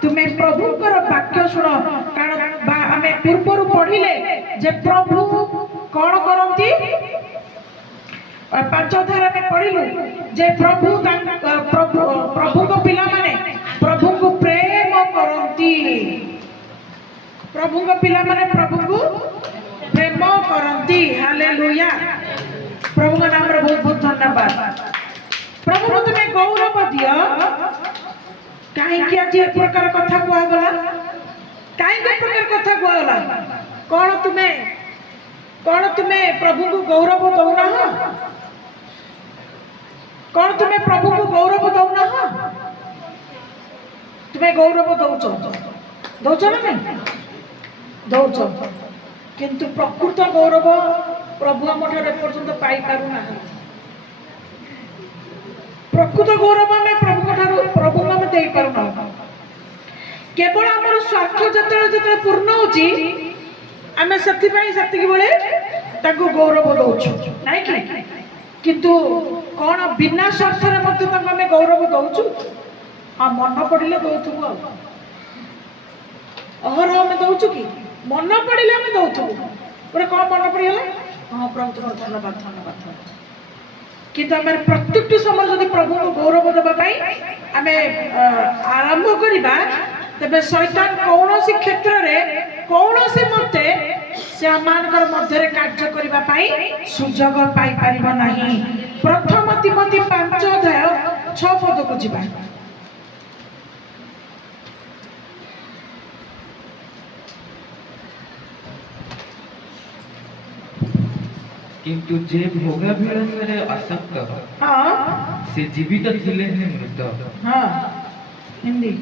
ତୁମେ ପ୍ରଭୁଙ୍କର ବାକ୍ୟ ଶୁଣ। କାରଣ ଆମେ ପୂର୍ବରୁ ପଢିଲେ ଯେ ପ୍ରଭୁ କଣ କରନ୍ତି? 5 ଅଧ୍ୟାୟରେ ଆମେ ପଢିଲୁ ଯେ ପ୍ରଭୁଙ୍କ ପିଲାମାନେ ପ୍ରଭୁଙ୍କୁ ପ୍ରେମ କରନ୍ତି। ପ୍ରଭୁଙ୍କ ପିଲାମାନେ ପ୍ରଭୁଙ୍କୁ ପ୍ରେମ କରନ୍ତି। ହାଲେଲୁୟା। ପ୍ରଭୁଙ୍କ ନାମରେ ବହୁତ ବହୁତ ଧନ୍ୟବାଦ। ପ୍ରଭୁଙ୍କୁ ତୁମେ ଗୌରବ ଦିଅ। କାହିଁକି ଆଜି ଏ ପ୍ରକାର କଥା କୁହାଗଲା? କାହିଁକି ଏ ପ୍ରକାର କଥା କୁହାଗଲା? କଣ ତୁମେ ପ୍ରଭୁଙ୍କୁ ଗୌରବ ଦଉନାହ? କଣ ତୁମେ ପ୍ରଭୁଙ୍କୁ ଗୌରବ ଦଉନାହ? ତୁମେ ଗୌରବ ଦଉଛ ନା ନାଇଁ? ଦଉଛ, କିନ୍ତୁ ପ୍ରକୃତ ଗୌରବ ପ୍ରଭୁ ଆମଠାରୁ ଏପର୍ଯ୍ୟନ୍ତ ପାଇପାରୁନାହାନ୍ତି। ପ୍ରକୃତ ଗୌରବ ଆମେ ପ୍ରଭୁଙ୍କୁ ଆମେ ଦେଇପାରୁନାହୁଁ। କେବଳ ଆମର ସ୍ୱାର୍ଥ ଯେତେବେଳେ ପୂର୍ଣ୍ଣ ହଉଛି ଆମେ ସେଥିପାଇଁ ସେତିକି ବେଳେ ତାଙ୍କୁ ଗୌରବ ଦଉଛୁ, ନାଇଁ କି? କିନ୍ତୁ କଣ ବିନା ସ୍ୱାର୍ଥରେ ମଧ୍ୟ ତାଙ୍କୁ ଆମେ ଗୌରବ ଦଉଛୁ? ହଁ, ମନ ପଡ଼ିଲେ ଦଉଥିବୁ। ଆଉ ଅହରହ ଆମେ ଦଉଛୁ କି? ମନ ପଡ଼ିଲେ ଆମେ ଦଉଥିବୁ। ଗୋଟେ କଣ ମନ ପଡ଼ିଗଲା? ହଁ ପ୍ରଭୁ ତୁମର ଧନ୍ୟବାଦ ଧନ୍ୟବାଦ। କିନ୍ତୁ ଆମେ ପ୍ରତ୍ୟେକଟି ସମୟ ଯଦି ପ୍ରଭୁଙ୍କୁ ଗୌରବ ଦେବା ପାଇଁ ଆମେ ଆରମ୍ଭ କରିବା, ତେବେ ଶୈତାନ କୌଣସି କ୍ଷେତ୍ରରେ କୌଣସି ମତେ ସେ ଆମମାନଙ୍କର ମଧ୍ୟରେ କାର୍ଯ୍ୟ କରିବା ପାଇଁ ସୁଯୋଗ ପାଇପାରିବ ନାହିଁ। ପ୍ରଥମ ତିମୋଥୀ 5 ଅଧ୍ୟାୟ 6 ପଦକୁ ଯିବା। କିନ୍ତୁ ଯେ ଭୋଗାଭିଳାଷରେ ଆସକ୍ତ ସେ ଜୀବିତ ଥିଲେ ହିଁ ମୃତ। ହଁ, ହିନ୍ଦୀ।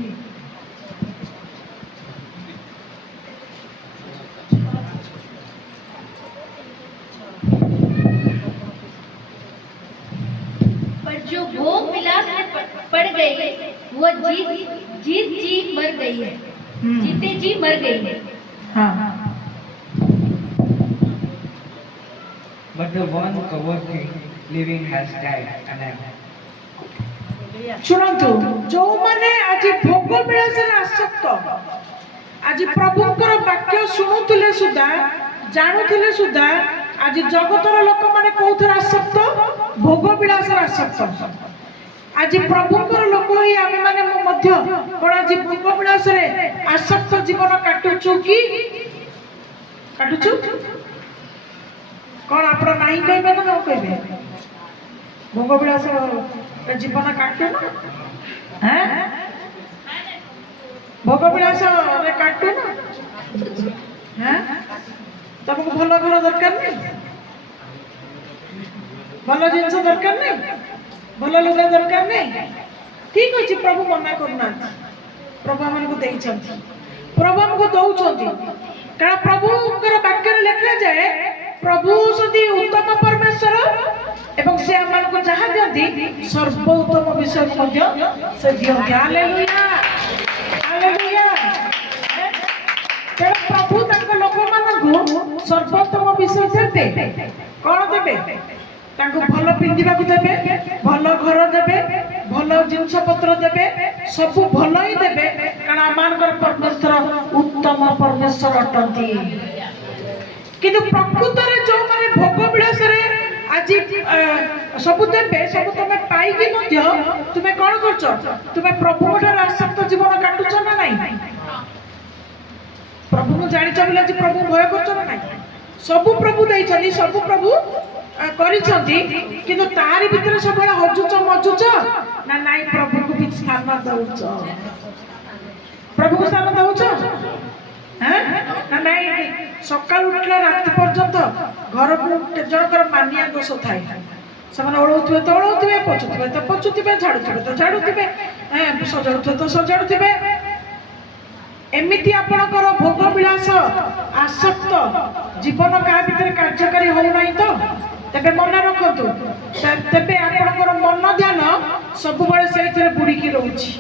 पर जो भोग विलास में पड़ गई वो जीत जी मर गई है, जीते जी मर गई है। हाँ। But the one co-working living has died. Amen. ଶୁଣନ୍ତୁ, ଯୋଉମାନେ ଆଜି ଭୋଗ ବିଳାସରେ ଆସକ୍ତ, ଆଜି ପ୍ରଭୁଙ୍କର ବାକ୍ୟ ଶୁଣୁଥିଲେ ସୁଦ୍ଧା, ଜାଣୁଥିଲେ ସୁଦ୍ଧା, ଆଜି ଜଗତର ଲୋକମାନେ କୋଉଥିରେ ଆସକ୍ତ? ଭୋଗ ବିଳାସରେ ଆସକ୍ତ। ଆଜି ପ୍ରଭୁଙ୍କର ଲୋକ ହୋଇ ଆମେମାନେ ମଧ୍ୟ କଣ ଆଜି ଭୋଗ ବିଳାସରେ ଆସକ୍ତ ଜୀବନ କାଟୁଛୁ କି? କାଟୁଛୁ? କଣ ଆପଣ ନାହିଁ କହିବେ ନା କଣ କହିବେ? ଭୋଗ ବିଳାସ ଜୀବନ କାଟୁନ? ଭୋଗ ବିଳାସରେ କାଟୁନ? ତମକୁ ଭଲ ଘର ଦରକାର ନାହିଁ? ଭଲ ଜିନିଷ ଦରକାର ନାହିଁ? ଭଲ ଲୁଗା ଦରକାର ନାହିଁ? ଠିକ ଅଛି, ପ୍ରଭୁ ମନା କରୁନାହାନ୍ତି। ପ୍ରଭୁ ଆମକୁ ଦେଇଛନ୍ତି, ପ୍ରଭୁ ଆମକୁ ଦଉଛନ୍ତି। କାରଣ ପ୍ରଭୁଙ୍କର ବାକ୍ୟରେ ଲେଖାଯାଏ ପ୍ରଭୁ ଯଦି ଉତ୍ତମ ପରମେଶ୍ୱର ଏବଂ ସେ ଆମମାନଙ୍କୁ ଯାହା ଦିଅନ୍ତି ସର୍ବୋତ୍ତମ ବିଷୟକୁ ମଧ୍ୟ ସେ ଦିଅନ୍ତି। Hallelujah hallelujah. ତେଣୁ ପ୍ରଭୁ ତାଙ୍କ ଲୋକମାନଙ୍କୁ ସର୍ବୋତ୍ତମ ବିଷୟ ଦେବେ। କଣ ଦେବେ? ତାଙ୍କୁ ଭଲ ପିନ୍ଧିବାକୁ ଦେବେ, ଭଲ ଘର ଦେବେ, ଭଲ ଜିନିଷ ପତ୍ର ଦେବେ, ସବୁ ଭଲ ହିଁ ଦେବେ। କାରଣ ଆମମାନଙ୍କର ପରମେଶ୍ୱର ଉତ୍ତମ ପରମେଶ୍ୱର ଅଟନ୍ତି। କିନ୍ତୁ ପ୍ରକୃତରେ ଯୋଉମାନେ ଭୋଗ ବିଳାସରେ ଆଜି ସବୁ ଦେବେ, ସବୁ ତମେ ପାଇକି ମଧ୍ୟ ତୁମେ କଣ କରୁଛ? ତୁମେ ପ୍ରଭୁଙ୍କ ଠାରୁ ଆସକ୍ତ ଜୀବନ କାଟୁଛ ନା ନାଇଁ? ପ୍ରଭୁଙ୍କୁ ଜାଣିଛ ବୋଲି ଆଜି ପ୍ରଭୁ ଭୟ କରୁଛ ନା ନାଇଁ? ସବୁ ପ୍ରଭୁ ଦେଇଛନ୍ତି, ସବୁ ପ୍ରଭୁ କରିଛନ୍ତି, କିନ୍ତୁ ତାରି ଭିତରେ ସବୁବେଳେ ହଜୁଛ ମଜୁଛ ନା ନାଇଁ? ପ୍ରଭୁଙ୍କୁ ବି ସ୍ଥାନ ଦଉଛ? ପ୍ରଭୁଙ୍କୁ ସ୍ଥାନ ଦଉଛ ନା ନାଇଁ? ସକାଳୁ ଉଠିଲା ରାତି ପର୍ଯ୍ୟନ୍ତ ଘରକୁ ଜଣଙ୍କର ମାନିଆ ଦୋଷ ଥାଏ। ସେମାନେ ଓଳଉଥିବେ ତ ଓଳଉଥିବେ, ପୋଛୁଥିବେ ତ ପୋଛୁଥିବେ, ଝାଡୁଥିବେ ତ ଝାଡୁଥିବେ, ସଜାଡୁଥିବେ ତ ସଜାଡୁଥିବେ। ଏମିତି ଆପଣଙ୍କର ଭୋଗ ବିଳାସ ଆସକ୍ତ ଜୀବନ କାହା ଭିତରେ କାର୍ଯ୍ୟକାରୀ ହଉନାହିଁ ତ? ତେବେ ମନେ ରଖନ୍ତୁ, ତେବେ ଆପଣଙ୍କର ମନ ଧ୍ୟାନ सब बड़े से बुड़िकी रोची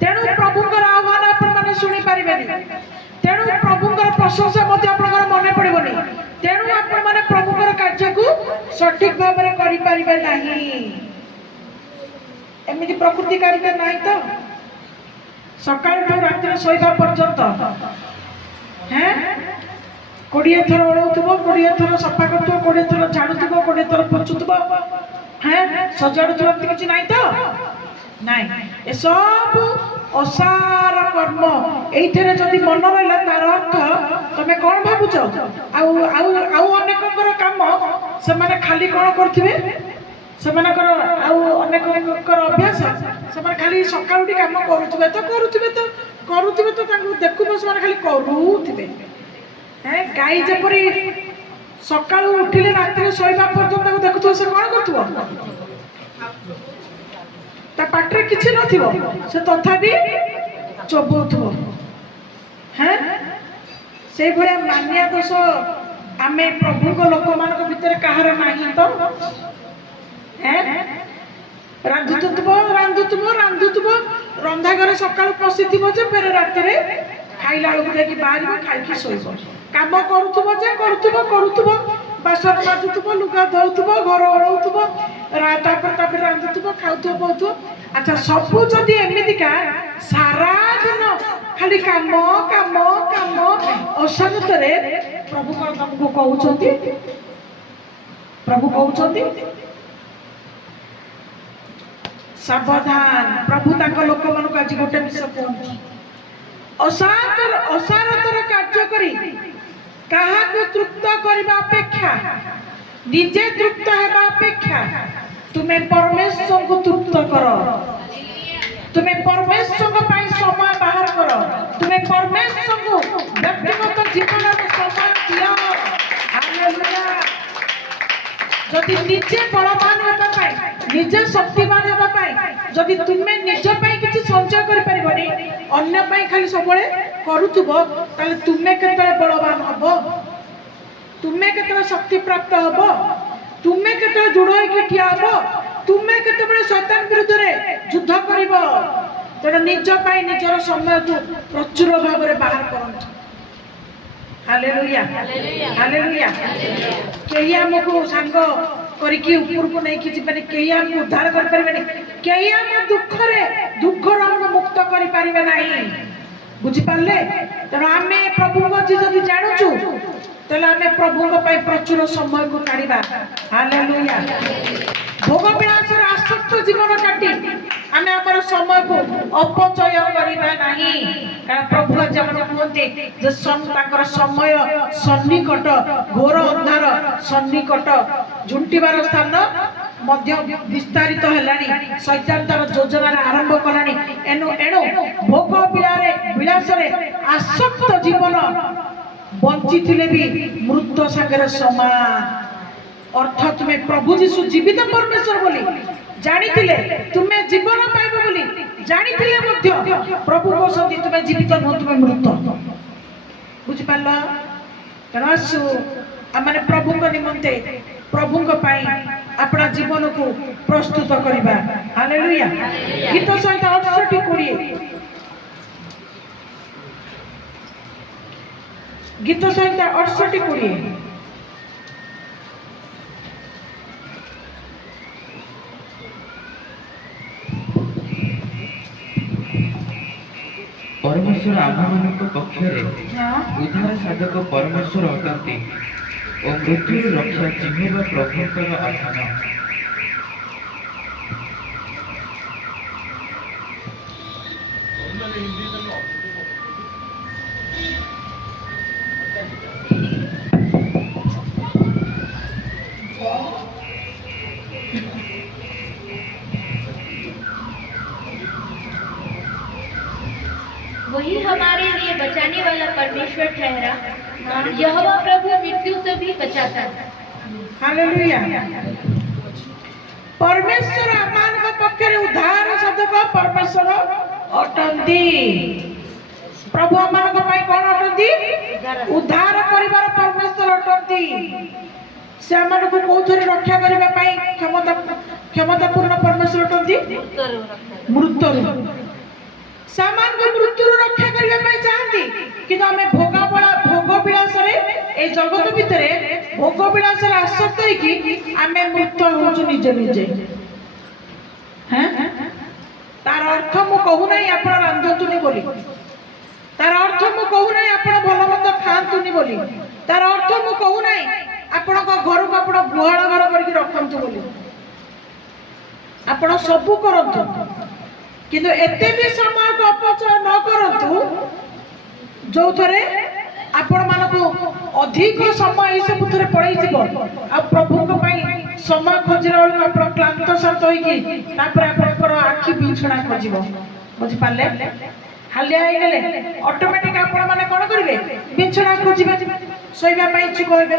तेणु प्रभुंर आह्वान आपने शुणी पारे तेणु प्रभुंर प्रशंसा मन पड़ोनी तेणु आपने प्रभुंर कार्य को सठिक भाव में करें ना एमती प्रकृति कार्य ना तो सकाल रात शोवा पर्यंत हैं 20 थर ओढ़ुव 20 थर सफा कर 20 थर झाड़ुव 20 थर पोछुव हैं सजाड़ुव किसी ना तो नाई ए सब असार कर्म ये जदि मन रहा तार अर्थ तुम कौन भावुच अनेक काम से मैंने खाली कौन करें से अनेक अभ्यास से खाली सका कम करुवे तो देखुव से खाली करुवे गाई जपरी सका उठिले रात शोवा पर्यटन देखुव से कौन कर पाटे किसी न तथापि चबुव हैं से भाया मानिया दोष आम प्रभु लोक मान भर कहार ना तो रांधुव रंधा घर सका पशि फिर रात खाइला बेलू बाहर खाई शोब कम करुव बासन बाजुव लुगा धोउव घर ओढ़ुव रांधुव खाऊ बहु अच्छा सबू जदि एमतीका सारा दिन खाली काम काम काम अशांत प्रभु कौन तुमको कहते प्रभु कहते सावधान प्रभु ताक लोक मान आज गोटे विषय कहते असारतर कार्य करी काहाकु तृप्त करबा अपेक्षा निजे तृप्त हेबा अपेक्षा तुम्हें परमेश्वर को तृप्त कर तुम्हें परमेश्वर पाई समय बाहर कर तुम्हें परमेश्वर को व्यक्तिगत जीवन में समय दियो हालेलुया जदि निजे बलवान हेबा पाई निजे शक्तिमान हेबा पाई जदि तुम्हें निज पाई किछि संचय करि परिबनी अन्य पाई खाली सबले करूथुबो ताले तुम्हें केतले बलवान हबो तुम्हें केतले शक्ति प्राप्त हबो तुम्हें केतले दृढ़ होइके ठिया हबो तुम्हें केतबेले शैतान विरुद्ध रे युद्ध करिवो तेणु निज पाई निजर समय को प्रचुर भाव में बाहर करंतु हालेलुया हालेलुया केही हमको सांग करिकी ऊपर को नहीं खिची पानी केही हमको उद्धार कर परिबे नहीं केही हम दुख रे दुख रंग मुक्त करि परिबे नहीं बुझी पारले तेणु आमे प्रभु को जदि जानूचु तेल आमे प्रभु को पाई प्रचुर समय को काढ़िबा हालेलुया भोग विलास आसक्त जीवन काटी आमे हमर समय को अपचय करिबा नहीं कारण प्रभु आज हमन कहते जे ताकर समय सन्निकट घोर अंधार सन्निकट झुंटिबार स्थान मध्य विस्तारित हेलानी शैतान तार योजना आरंभ कलानी एनु एनु भोग विलास आसक्त जीवन बंची भी मृत सागर समान अर्थ तुम्हें प्रभु जीशु जीवित परमेश्वर बोली जानी तुम्हें जीवन पाइब बोली जानी प्रभु कहते तुम्हें जीवित नुह तुम्हें मृत बुझिपार तेणु आसु आम प्रभु निमंते प्रभु अपना जीवन को प्रस्तुत करवा हालेलुया गीत सहित 68-20 गीत सहित 68-20 परमेश्वर आम्भମାନଙ୍କ पक्षरे उद्धार साधक परमेश्वर अटंती और मृत्यु रक्षा चिन्ह प्रभुंकर आह्वान वही हमारे लिए बचाने वाला परमेश्वर ठहरा यहोवा प्रभु मृत्यु से भी बचाता है हालेलुया परमेश्वर आमान का पक्षरे उद्धार साधक परमेश्वर अटंती प्रभु आमान का पाई कौन अटंती उद्धार करिवार परमेश्वर अटंती से आमान को कोथरे रक्षा करिवा पाई क्षमतापूर्ण परमेश्वर अटंती ମୃତ୍ୟୁରୁ ସେମାନଙ୍କୁ ମୃତ୍ୟୁରୁ ରକ୍ଷା କରିବା ପାଇଁ ଚାହାନ୍ତି। କିନ୍ତୁ ଆମେ ଭୋଗ ବିଳାସରେ এই জগତ ভিতরে ভোগ বিলাসের আসক্ত হইকি আমি মৃত্যু হচ্ছু নিজে নিজে। হ্যাঁ, তার অর্থ মু কহু নাই আপন রান্ধতুনি বলি, তার অর্থ মু কহু নাই আপন ভাল মন্দ খাআতুনি বলি, তার অর্থ মু কহু নাই ଆପଣଙ୍କ ଘରକୁ ଆପଣ ଗୁହାଳ ଘର କରିକି ରଖନ୍ତୁ ବୋଲି। ଆପଣ ସବୁ କରନ୍ତୁ କିନ୍ତୁ ଏତେ ବି ସମୟକୁ ଅପଚୟ ନ କରନ୍ତୁ ଯୋଉଥରେ ଆପଣ ମାନଙ୍କୁ ଅଧିକ ସମୟ ଏସବୁଥିରେ ପଳେଇଯିବ ଆଉ ପ୍ରଭୁଙ୍କ ପାଇଁ ସମୟ ଖୋଜିଲା ବେଳକୁ ଆପଣ କ୍ଳାନ୍ତ ଶାନ୍ତ ହେଇକି ତାପରେ ଆପଣଙ୍କର ଆଖି ବିଛଣା ଖୋଜିବ। ବୁଝିପାରିଲେ? ହାଲିଆ ହେଇଗଲେ ଅଟୋମେଟିକ ଆପଣ ମାନେ କଣ କରିବେ? ବିଛଣା ଖୋଜିବେ, ଶୋଇବା ପାଇଁ ଇଚ୍ଛୁକ ହେବେ।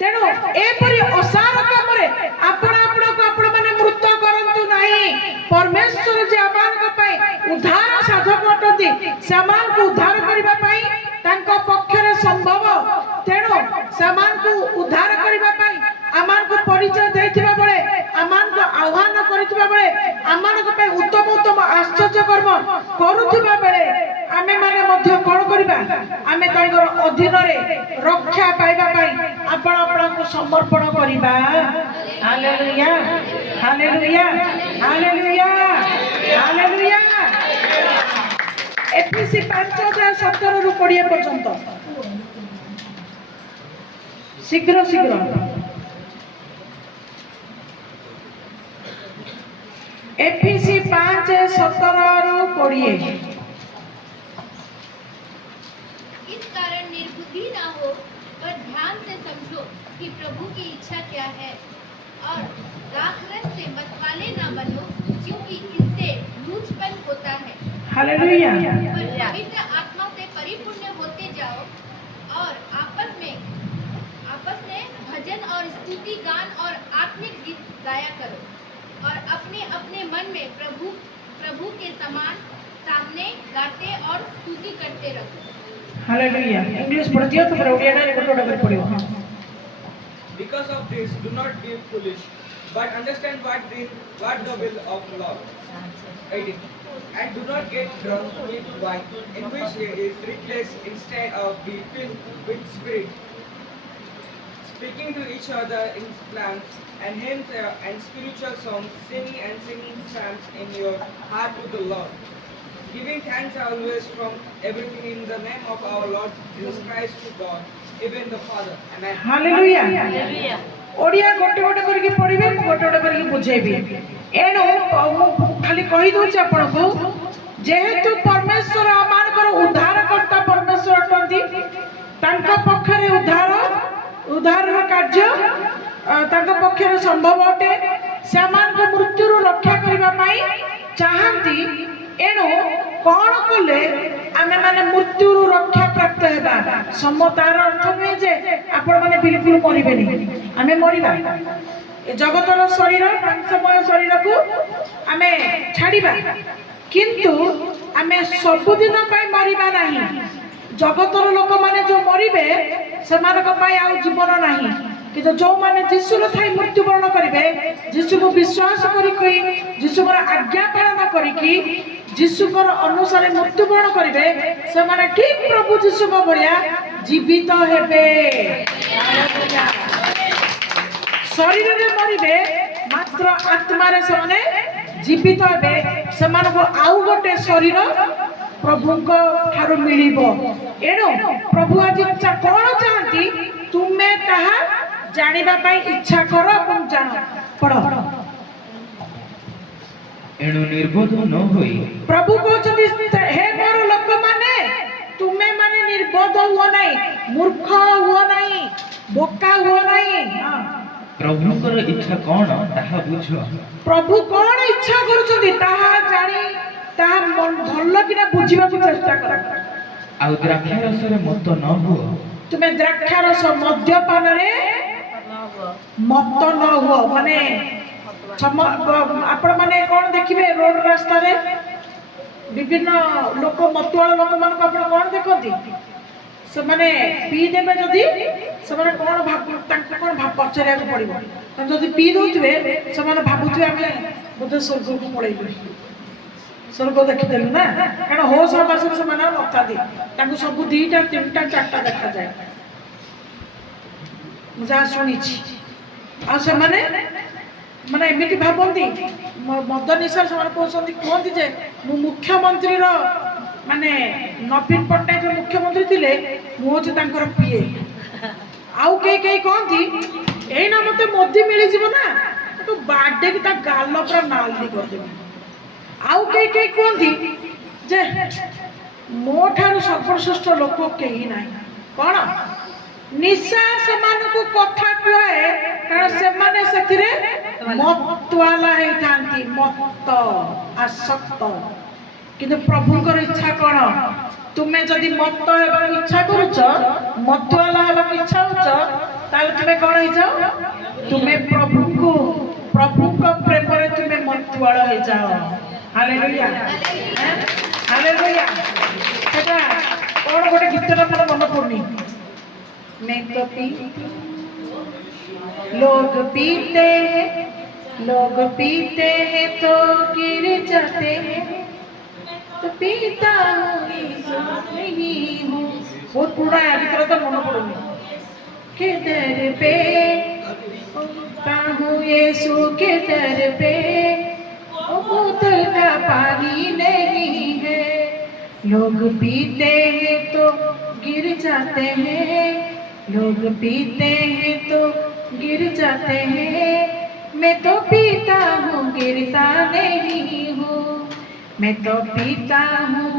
ତେଣୁ ଏପରି ଅସାର କାମରେ ଆପଣ ମାନେ ମୃତ କରନ୍ତୁ ନାହିଁ। ପରମେଶ୍ୱର ଯେ ଆମମାନଙ୍କ ପାଇଁ ଉଦ୍ଧାର ସାଧକ ଅଟନ୍ତି, ସେମାନଙ୍କୁ ଉଦ୍ଧାର କରିବା ପାଇଁ ତାଙ୍କ ପକ୍ଷରେ ସମ୍ଭବ। ତେଣୁ ସେମାନଙ୍କୁ ଉଦ୍ଧାର କରିବା ପାଇଁ ଆମମାନଙ୍କୁ ପରିଚୟ ଦେଇଥିବା ବେଳେ, ଆମମାନଙ୍କୁ ଆହ୍ୱାନ କରିଥିବା ବେଳେ, ଆମମାନଙ୍କ ପାଇଁ ଉତ୍ତମ ଉତ୍ତମ ଆଶ୍ଚର୍ଯ୍ୟ କର୍ମ କରୁଥିବା ବେଳେ ଆମେ ମାନେ ମଧ୍ୟ କଣ କରିବା? ଆମେ ତାଙ୍କର ଅଧୀନରେ ରକ୍ଷା ପାଇବା ପାଇଁ ଆପଣଙ୍କୁ ସମର୍ପଣ କରିବା। Hallelujah, hallelujah, hallelujah, hallelujah. ଏଫେସୀ 5:17-20 ପର୍ଯ୍ୟନ୍ତ ଶୀଘ୍ର ଶୀଘ୍ର। एफएसी 5:17-20। इस कारण निर्बुद्धि ना हो, पर ध्यान से समझो कि प्रभु की इच्छा क्या है, और राखरस से मतवाले ना बनो, क्योंकि इससे लूचपन होता है। हालेलुया। पर पवित्र आत्मा से परिपूर्ण होते जाओ और आपस में भजन और स्तुति गान और आत्मिक गीत गाया करो, और अपने अपने मन में प्रभु के समान सामने गाते और स्तुति करते रहो। हालेलुया। इंग्लिश पढ़ दियो तो ओडिया ना गोटोडा कर पड़ियो। Because of this, do not be foolish, but understand what the will of the Lord. 18. And do not get drunk with wine, in which there is replaced, instead of be filled with spirit, speaking to each other in psalms and hymns and spiritual songs, singing psalms in your heart to the Lord, giving thanks always from everything in the name of our Lord Jesus Christ to God, even the Father. Amen. Hallelujah. Odia गोटे गोटे करके पढ़िबे, गोटे गोटे करके बुझेबे। एणो खाली कहि दोछ आपनको, जेहेतु परमेश्वर आमानकर उद्धारकर्ता परमेश्वर अटंती, तांका पक्षरे उद्धारर कार्य तांका पक्षरे संभव अटे। सेमानको मृत्युरु रक्षा करिबा पई चाहंती। एणो कौन कले आमे माने मृत्युरु रक्षा प्राप्त हेबा। समतार अर्थ नुहे जे आपण माने बिल्कुल मरिबेनी, आमे मरिबा। ए जगतर शरीर मांसमय शरीर को आमे छाड़िबा, किंतु आमे सबुदिन पई मरिबा नाही। जगतर लोक माने जो मरिबे सेमानक पई आउ जीवन नाही, किंतु जो माने यीशुर थाई मृत्युवरण करिवे, यीशु को विश्वास करिकई यीशुर आज्ञा पालन करिकि यीशुकर अनुसार मृत्युवरण करिवे, से माने ठीक प्रभु यीशु को भलिया जीवित हेबे। हालेलुया। शरीर रे मरिबे मात्र आत्मा रे से माने जीवित हेबे। से मानको आउ गोटे शरीर प्रभु को ठारो मिलिबो। एणो प्रभु आज कोन चाहंती? तुमे ताहा जानिबा पई इच्छा करो अपन जान पढ़ो। एणु निर्बोध न होई प्रभु कहते हे मोर लोक माने तुमे माने निर्बोध हुओ नहीं, मूर्ख हुओ नहीं, बोका हुओ नहीं। प्रभुकर इच्छा कौन ताहा बुझ। प्रभु कौन इच्छा करूछथि ताहा जानी ताहा भल्ल किना बुझिबा को चेष्टा कर। आउ द्राक्षारस रे मत न हुओ। तुमे द्राक्षारस मद्यपान रे मत न हुओ। माने आपण माने कौन देखिबे रोड रास्ता रे विभिन्न लोक मतवाल लोक मान को आपण कौन देखती? से माने पी देबे जदी से माने कौन भाब तांको कौन भाब पचरिया को पड़िबो। जदी पी दोथबे से माने भाबुथबे आमे बोधे स्वर्ग को पलैबे स्वर्ग देखीदेलु ना कारण होश आवास से नथा सब 2टा 3टा 4टा देखा जाए जहाँ शुणी से माने एमती भावती मद निशा से कहते जे मु मुख्यमंत्री माने नवीन पट्टनायक मुख्यमंत्री थिले मुझे पीए आउ कई कहती एना मत मोदी मिल ना तो बाडे की गाल पूरा नाली करदेवी आउ कई कहती जे मो ठारू सर्वश्रेष्ठ लोक कहीं ना कौन निशा से कथा कहे कारण से माने से मतवाला होती मत आसक्त किंतु प्रभुंकर इच्छा कौन तुम्हें जदि मत होगा इच्छा करुच मतवाला होगा इच्छा होच तुम्हें कौन हो जाओ तुम्हें प्रभु प्रेम तुम्हें मतवाला हो जाओ हालेलुया हालेलुया सेटा कौन गोटे गीतटा मोर मन पड़नी मैं तो पीती लोग पीते हैं तो गिर जाते हैं तो पीता नहीं हूँ बहुत पूरा है गीतटा तो मन पड़नी के दर पे हूँ यीशु के दर पे बोतल का पानी नहीं है लोग पीते हैं तो गिर जाते हैं लोग पीते हैं तो गिर जाते हैं मैं तो पीता हूँ गिरता नहीं हूँ मैं तो पीता हूँ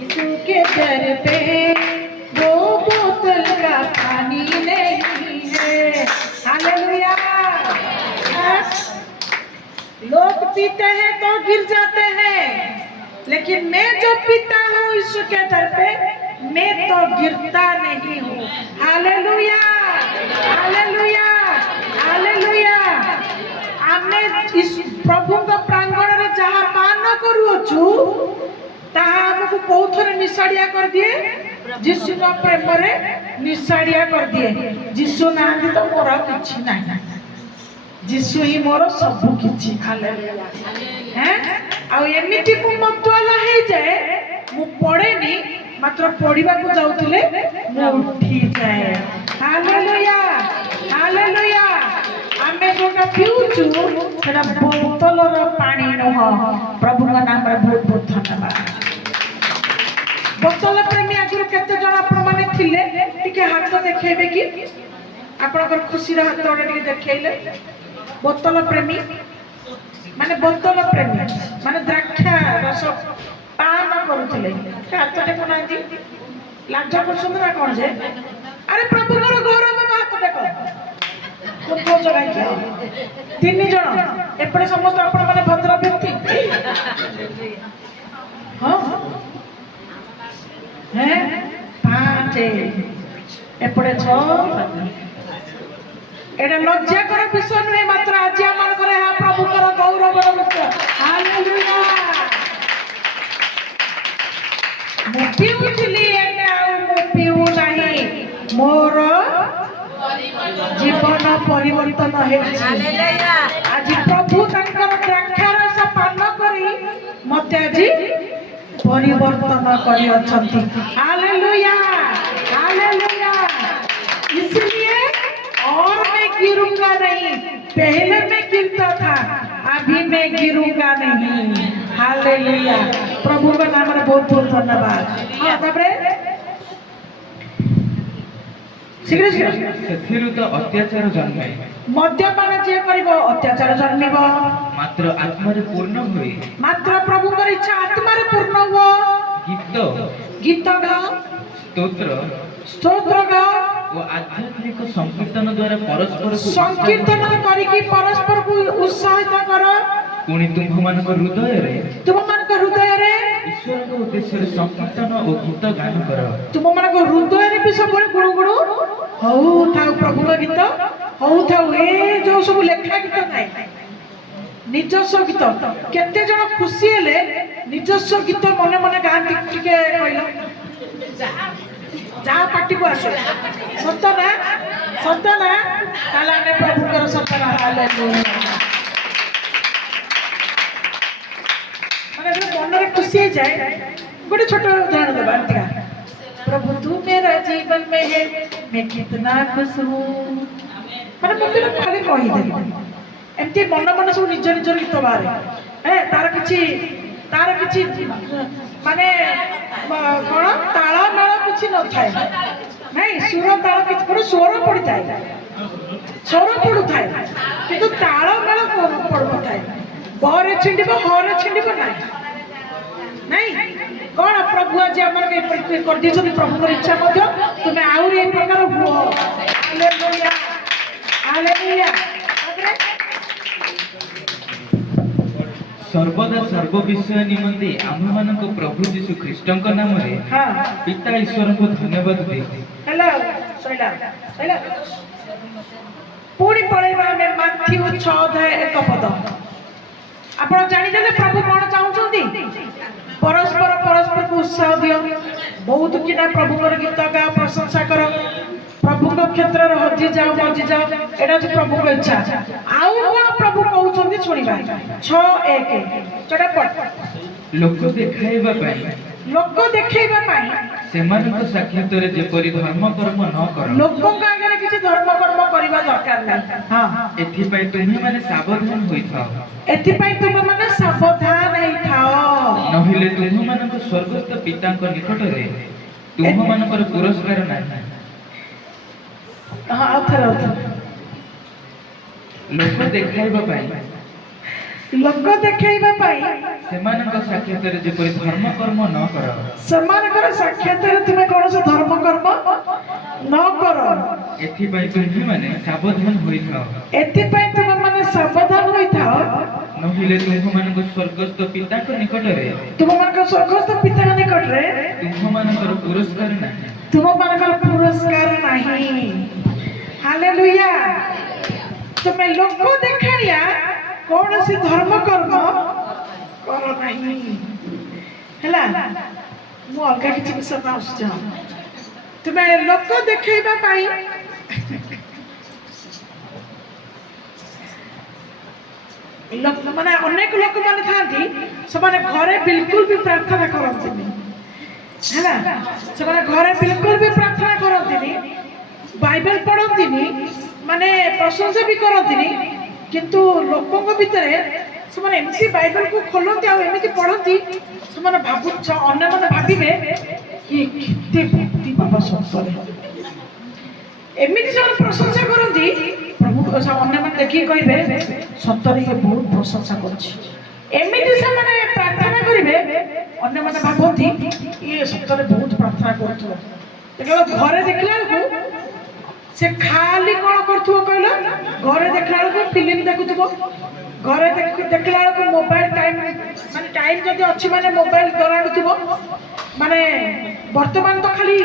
यीशु के दर पे वो बोतल का पानी नहीं है हालेलुया लोग पीते हैं तो गिर जाते हैं लेकिन मैं जो पीता हूँ यीशु के दर पे मैं तो गिरता नहीं हूँ हालेलुया हालेलुया हालेलुया आमे इस प्रभु का प्रांगण रे जहाँ पान करूछु ताहा हमको बहुत थोड़े निशाड़िया कर दिए जिसु का प्रेम रे निशाड़िया कर दिए जिसु नांदी तो मोर किछि नाही जिसु ही मोर सब किछि हालेलुया हैं आ एमिति को मतवाला हे जाए मु पड़ेनी मात्र पढ़ा को जाऊले उठी जाए हालेलुया हालेलुया आमे जोटा पीउछु सेटा बोतलर पानी नह प्रभु का नाम रे बहुत बहुत धन्यवाद बोतल प्रेमी आगुर केते जण आपण माने थिले टिके हाथ देखेबे कि आपनकर खुशी रे हाथ ओडा टिके देखेइले बोतल प्रेमी माने द्राक्षा रस पान करुले हाथ टेक ना लाज कर ना कौन जे अरे प्रभु गौरव हाथ टेक तीन जन एपटे समस्त आपण माने भद्र व्यक्ति हाँ हैं 5 एपटे 6 एटा लज्जा कर विषय नुहे मात्र आज आम प्रभु गौरव हालेलुया पीऊ नहीं मोर जीवन परिवर्तन आज प्रभु द्राक्षारस पान करी मत आज परिवर्तन कर हालेलुया हालेलुया इसलिए और मैं गिरूंगा नहीं पहले मैं गिरता था अभी मैं गिरूंगा नहीं हालेलुया प्रभु का नाम रे बहुत बहुत धन्यवाद हां तबरे शीघ्र शीघ्र ସେଥିରୁ ତ ଅତ୍ୟାଚାର ଜନ୍ମେ मद्यपान जे करिवो अत्याचार जन्मिबो मात्र आत्मारे पूर्ण होई मात्र प्रभुଙ୍କର इच्छा आत्मारे पूर्ण हो गीत गाओ स्तोत्र गाओ ଓ ଆଧ୍ୟାତ୍ମିକ ସଂକୀର୍ତ୍ତନ ଦ୍ୱାରା ପରସ୍ପରକୁ ସଂକୀର୍ତ୍ତନ କରିକି ପରସ୍ପରକୁ ଉତ୍ସାହିତ କର ପୁଣି ତୁମମାନଙ୍କ ହୃଦୟରେ ଈଶ୍ୱରଙ୍କ ଉଦ୍ଦେଶ୍ୟରେ ସଂକୀର୍ତ୍ତନ ଓ ଗୀତ ଗାନ କର ତୁମମାନଙ୍କ ହୃଦୟରେ ବି ସବୁବେଳେ ଗୁଣୁଗୁଣୁ ହଉଥାଉ ପ୍ରଭୁଙ୍କ ଗୀତ ହଉଥାଉ ଏ ଯୋଉ ସବୁ ଲେଖା ଗୀତ ନାହିଁ ନିଜସ୍ୱ ଗୀତ କେତେ ଜଣ ଖୁସି ହେଲେ ନିଜସ୍ୱ ଗୀତ ମନେ ମନେ ଗାଆନ୍ତି ଟିକେ କହିଲ ଯାହା ପାଟିକୁ ଆସେ ସତ ନା ସନ୍ତାନ ତାହେଲେ ଆମେ ପ୍ରଭୁଙ୍କର ସନ୍ତାନ। ହାଲେଲୁୟା। ମାନେ ମନରେ ଖୁସି ହେଇଯାଏ। ଗୋଟେ ଛୋଟ ଉଦାହରଣ ଦେବା ଏମିତିକା, प्रभु तू मेरा जीवन में है मैं कितना खुश हूँ। ମାନେ ମୋତେ ଖାଲି କହିଦେଲି ଏମିତି ମନ ମନ ସବୁ ନିଜ ନିଜର ଗୀତ ବାହାରେ। ତାର କିଛି ମାନେ କଣ ତାଳ ମେଳ କିଛି ନଥାଏ, ନାଇଁ ସୁର ତାଳ କିଛି ଗୋଟେ ସ୍ୱର ପଡ଼ିଥାଏ, ସ୍ୱର ପଡୁଥାଏ କିନ୍ତୁ ତାଳ ମେଳ ପଡୁନଥାଏ। ବରେ ଛିଣ୍ଡିବ ହରେ ଛିଣ୍ଡିବ ନାହିଁ, ନାଇଁ କଣ ପ୍ରଭୁ ଆଜି ଆମର କରିଦେଇଛନ୍ତି। ପ୍ରଭୁଙ୍କର ଇଚ୍ଛା ମଧ୍ୟ ତୁମେ ଆହୁରି ଏ ପ୍ରକାର ହୁଅ। Hallelujah hallelujah. ସର୍ବଦା ସର୍ବ ବିଷୟ ନିମନ୍ତେ ଆମ୍ଭମାନଙ୍କ ପ୍ରଭୁ ଯୀଶୁ ଖ୍ରୀଷ୍ଟଙ୍କ ନାମରେ ପିତା ଈଶ୍ୱରଙ୍କୁ ଧନ୍ୟବାଦ ଦେଉ। ହେଲା ସଇଲା ସଇଲା। ପୁଣି ପଳେଇବା ଆମେ ମାଥ୍ୟୁ 6:1। ଆପଣ ଜାଣିଦେଲେ ପ୍ରଭୁ କଣ ଚାହୁଁଛନ୍ତି। ପରସ୍ପରକୁ ଉତ୍ସାହ ଦିଅ, ବହୁତ କିନା ପ୍ରଭୁଙ୍କର ଗୀତ ଗାଅ, ପ୍ରଶଂସା କର, ପ୍ରଭୁଙ୍କ କ୍ଷେତ୍ରରେ ହଜିଯାଅ ମଜିଯାଅ, ଏଇଟା ହଉଛି ପ୍ରଭୁଙ୍କ ଇଚ୍ଛା। ଆଉ କଣ ପ୍ରଭୁ କହୁଛନ୍ତି ଶୁଣିବା। 6:1 ସେଟା ପଢ। ଲୋକ ଦେଖାଇବା ପାଇଁ ସେମାନଙ୍କ ସାକ୍ଷାତରେ ଯେପରି ଧର୍ମ କର୍ମ ନ କର। ଲୋକଙ୍କ ଆଗରେ କିଛି ଧର୍ମ କର୍ମ କରିବା ଦରକାର ନାହିଁ। ଏଥିପାଇଁ ତୁମେମାନେ ସାବଧାନ ହୋଇଥାଅ। ଏଥିପାଇଁ ତୁମେମାନେ ସାବଧାନ ହେଇଥାଅ, ନହେଲେ ତୁମମାନଙ୍କ ସ୍ୱର୍ଗସ୍ଥ ପିତାଙ୍କ ନିକଟରେ ତୁମମାନଙ୍କର ପୁରସ୍କାର ନାହିଁ। ଲୋକ ଦେଖାଇବା ପାଇଁ ସେମାନଙ୍କ ସାକ୍ଷାତରେ ଯେପରି ଧର୍ମ କର୍ମ ନ କର। ସେମାନଙ୍କର ସାକ୍ଷାତରେ ତୁମେ କୌଣସି ଧର୍ମ କର୍ମ ନ କର। ଏଥିପାଇଁ ତୁମେମାନେ ସାବଧାନ ହୋଇଥାଅ। ନହେଲେ ତୁମମାନଙ୍କ ସ୍ୱର୍ଗସ୍ଥ ପିତାଙ୍କ ନିକଟରେ ତୁମମାନଙ୍କର ପୁରସ୍କାର ନାହିଁ। ହାଲେଲୁୟା। ତୁମେ ଲୋକ ଦେଖାଣିଆ କୌଣସି ଧର୍ମ କର୍ମ କର ନାହିଁ। ହେଲା, ମୁଁ ଅଲଗା କିଛି ବିଷୟ ଆସୁଛି। ତୁମେ ଲୋକ ଦେଖେଇବା ପାଇଁ ମାନେ ଅନେକ ଲୋକମାନେ ଥାନ୍ତି, ସେମାନେ ଘରେ ବିଲକୁଲ ବି ପ୍ରାର୍ଥନା କରନ୍ତିନି। ହେଲା, ସେମାନେ ଘରେ ବିଲକୁଲ ବି ପ୍ରାର୍ଥନା କରନ୍ତିନି, ବାଇବେଲ ପଢନ୍ତିନି, ମାନେ ପ୍ରଶଂସା ବି କରନ୍ତିନି, କିନ୍ତୁ ଲୋକଙ୍କ ଭିତରେ ସେମାନେ ଏମିତି ବାଇବେଲକୁ ଖୋଲନ୍ତି ଆଉ ଏମିତି ପଢନ୍ତି, ସେମାନେ ଅନ୍ୟମାନେ ଭାବିବେ କେତେ ଭକ୍ତି ବାବା ସତରେ। ଏମିତି ସେମାନେ ପ୍ରଶଂସା କରନ୍ତି, ପ୍ରଭୁ ଅନ୍ୟମାନେ ଦେଖିକି କହିବେ ସତରେ ଇଏ ବହୁତ ପ୍ରଶଂସା କରୁଛି। ଏମିତି ସେମାନେ ପ୍ରାର୍ଥନା କରିବେ, ଅନ୍ୟମାନେ ଭାବନ୍ତି ଇଏ ସତରେ ବହୁତ ପ୍ରାର୍ଥନା କରୁଥିବ। ଯେତେବେଳେ ଘରେ ଦେଖିଲା ବେଳକୁ ସେ ଖାଲି କଣ କରୁଥିବ କହିଲ, ଘରେ ଦେଖିଲା ବେଳକୁ ଫିଲ୍ମ ଦେଖୁଥିବ, ଘରେ ଦେଖିଲା ବେଳକୁ ମୋବାଇଲ ଟାଇମ ଯଦି ଅଛି ମାନେ ମୋବାଇଲ ଦରାଡୁଥିବ। ମାନେ ବର୍ତ୍ତମାନ ତ ଖାଲି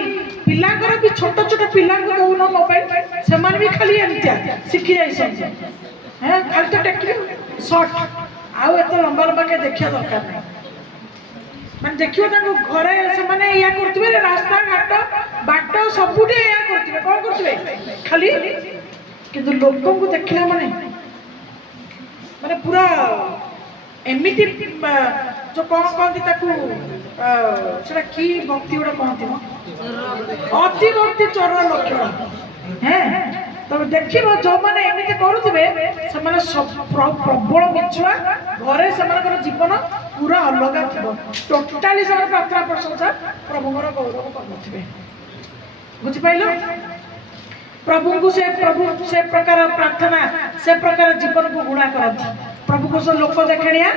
ପିଲାଙ୍କର ବି ଛୋଟ ଛୋଟ ପିଲାଙ୍କୁ ଦଉନ ମୋବାଇଲ, ସେମାନେ ବି ଖାଲି ଏମିତିଆ ଶିଖି ଯାଇଛନ୍ତି। ଖାଲି ତ ଟେକିବେ ସର୍ଟ, ଆଉ ଏତେ ଲମ୍ବା ଲମ୍ବା କେ ଦେଖିବା ଦରକାର ନାହିଁ। ମାନେ ଦେଖିବ ତାଙ୍କୁ ଘରେ ସେମାନେ ଏଇଆ କରୁଥିବେ, ରାସ୍ତା ଘାଟ ବାଟ ସବୁଠି ଏଇଆ କରୁଥିବେ। କଣ କରୁଥିବେ ଖାଲି, କିନ୍ତୁ ଲୋକଙ୍କୁ ଦେଖିଲା ମାନେ ପୁରା ଏମିତି ଯୋଉ କଣ କହନ୍ତି ତାକୁ, ସେଟା କି ଭକ୍ତି ଗୋଟେ କହନ୍ତି, ଅତି ଭକ୍ତି ଚୋର ଲକ୍ଷଣ। ତମେ ଦେଖିବ ଯୋଉମାନେ ଏମିତି କରୁଥିବେ ସେମାନେ ପ୍ରବଳ ମିଛୁଆ, ଘରେ ସେମାନଙ୍କର ଜୀବନ ପୁରା ଅଲଗା ଥିବ। ଟୋଟାଲି ସେମାନେ ପ୍ରାର୍ଥନା ପ୍ରଶଂସା ପ୍ରଭୁଙ୍କର ଗୌରବ କରୁନଥିବେ। ବୁଝିପାରିଲ? ପ୍ରଭୁ ସେ ପ୍ରକାର ପ୍ରାର୍ଥନା, ସେ ପ୍ରକାର ଜୀବନକୁ ଘୃଣା କରନ୍ତି। ପ୍ରଭୁଙ୍କୁ ସେ ଲୋକ ଦେଖାଣିଆ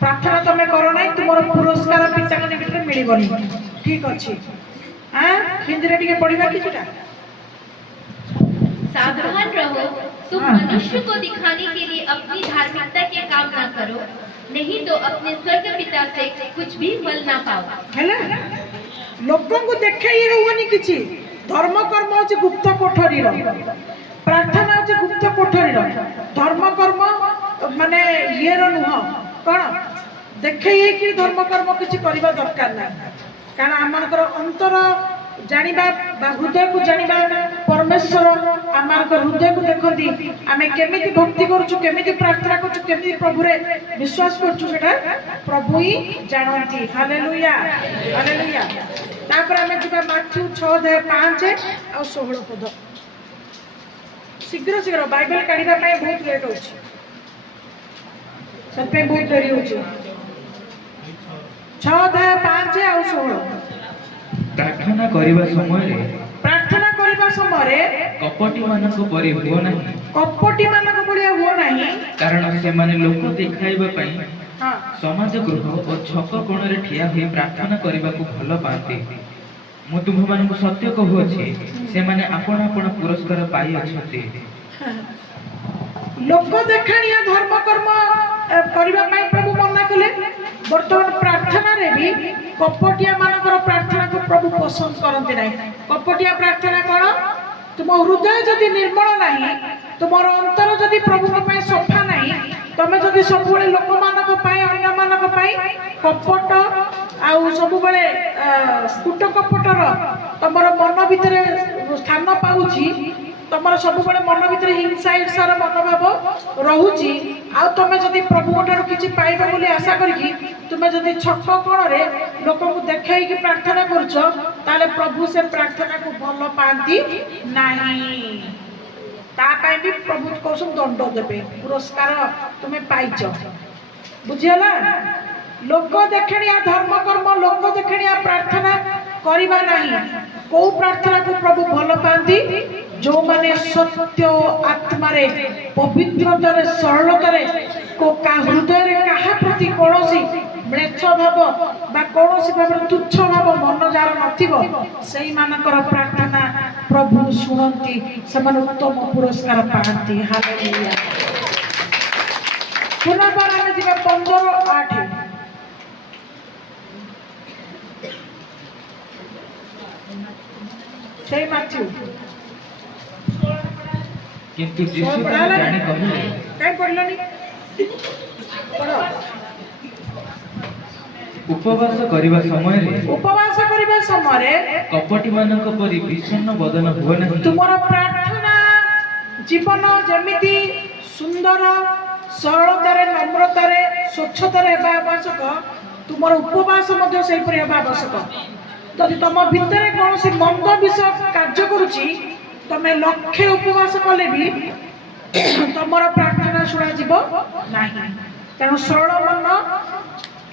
ପ୍ରାର୍ଥନା ତମେ କର ନାହିଁ, ତୁମର ପୁରସ୍କାର ପିତାଙ୍କ ନିକଟରେ ମିଳିବନି। ଠିକ ଅଛି। ହିନ୍ଦୀରେ ଟିକେ ପଢିବା କିଛିଟା। सावधान रहो, तुम मनुष्य को दिखाने के लिए अपनी धार्मिकता के काम ना करो, नहीं तो अपने स्वर्ग पिता से कुछ भी फल ना पाओ। हेला, लोगों को देखाई होवनी किछि। धर्म कर्म होछि गुप्त कोठरीर, प्रार्थना होछि गुप्त कोठरीर। धर्म कर्म माने येर नुह कोन देखाई कि धर्म कर्म किछि करिबा दरकार ना, कारण हमनकर अंतर जानिबा बा हृदय को जानिबा परमेश्वर आम हृदय को देखती आम केमी भक्ति करुचु केमी प्रार्थना करुचु केमी प्रभु रे विश्वास करुचु सेटा प्रभु ही जानती। Hallelujah hallelujah. तापर आम जा माथ्यू 6:5 और 16 पद। शीघ्र शीघ्र बाइबल काढ़ा बहुत लेट हो बहुत डेरी हो 6:5 और 16। प्रार्थना करने समय कपटी मानक परि हुओ नाही कपटी मानक भलिया हुओ नाही कारण से माने लोक देखाइबा पई हां समाज गृह और छक कोण रे ठिया होई प्रार्थना करबा को भल पाती। मु तुम मानक सत्य कहूछि से माने आपण आपण पुरस्कार पाई अछते। लोक देखाणिया धर्म कर्म करबा पई प्रभु मना कले। वर्तमान प्रार्थना रे भी कपटिया मानकर प्रार्थना को प्रभु पसंद करते नहीं। कपटिया प्रार्थना कौन तुम हृदय जदि निर्मल नहीं तुम अंतर जदि प्रभु सफा नहीं तुम जदि सब लोक मान कपट आउ सब कूट कपटर तुम मन भितर स्थान पाऊँच तुम सब मन भर हिंसा ईर्षार मनोभाव रोचे आ तुम जदि प्रभु ठार किसी पाइब बोली आशा करी तुम जदि छक कण लोक देखी प्रार्थना कर प्रभु से प्रार्थना को भल पाती नहीं। तापाई भी प्रभु कौन दंड देवे पुरस्कार तुम्हें पाइच बुझीगला। लोक देखणिया धर्म कर्म लोक देखणिया प्रार्थना करवा नहीं। कौ प्रार्थना को प्रभु भल पाती जो माने सत्य आत्मा रे पवित्रतार सरलतार को का हृदय कहा प्रति कौनसी म्लेच्छ भाव बा कौनसी भाव तुच्छ भाव मन जार नथिबो सेही मानकर प्रार्थना प्रभु सुनती से उत्तम पुरस्कार पाती। हालेलुया। पुनर्बार आमे जिबा 15:8 से माथ्यू किंतु यीशु जाने कहले काय पढलनी पढो। उपवास करिबा समय रे कपटी मानक परि विषण्ण बदन हुओ नाही। तुमर प्रार्थना जीवन जमिति सुंदर सरलतारे नम्रतारे स्वच्छतारे हेबा आवश्यक तुमर उपवास मध्य सेही परि हेबा आवश्यक। जदि तुम भितर कौन सी मंद विषय कार्य करुची तमें लक्ष्य उपवास कले भी तुम प्रार्थना शुणा नहीं। तेणु सरल मन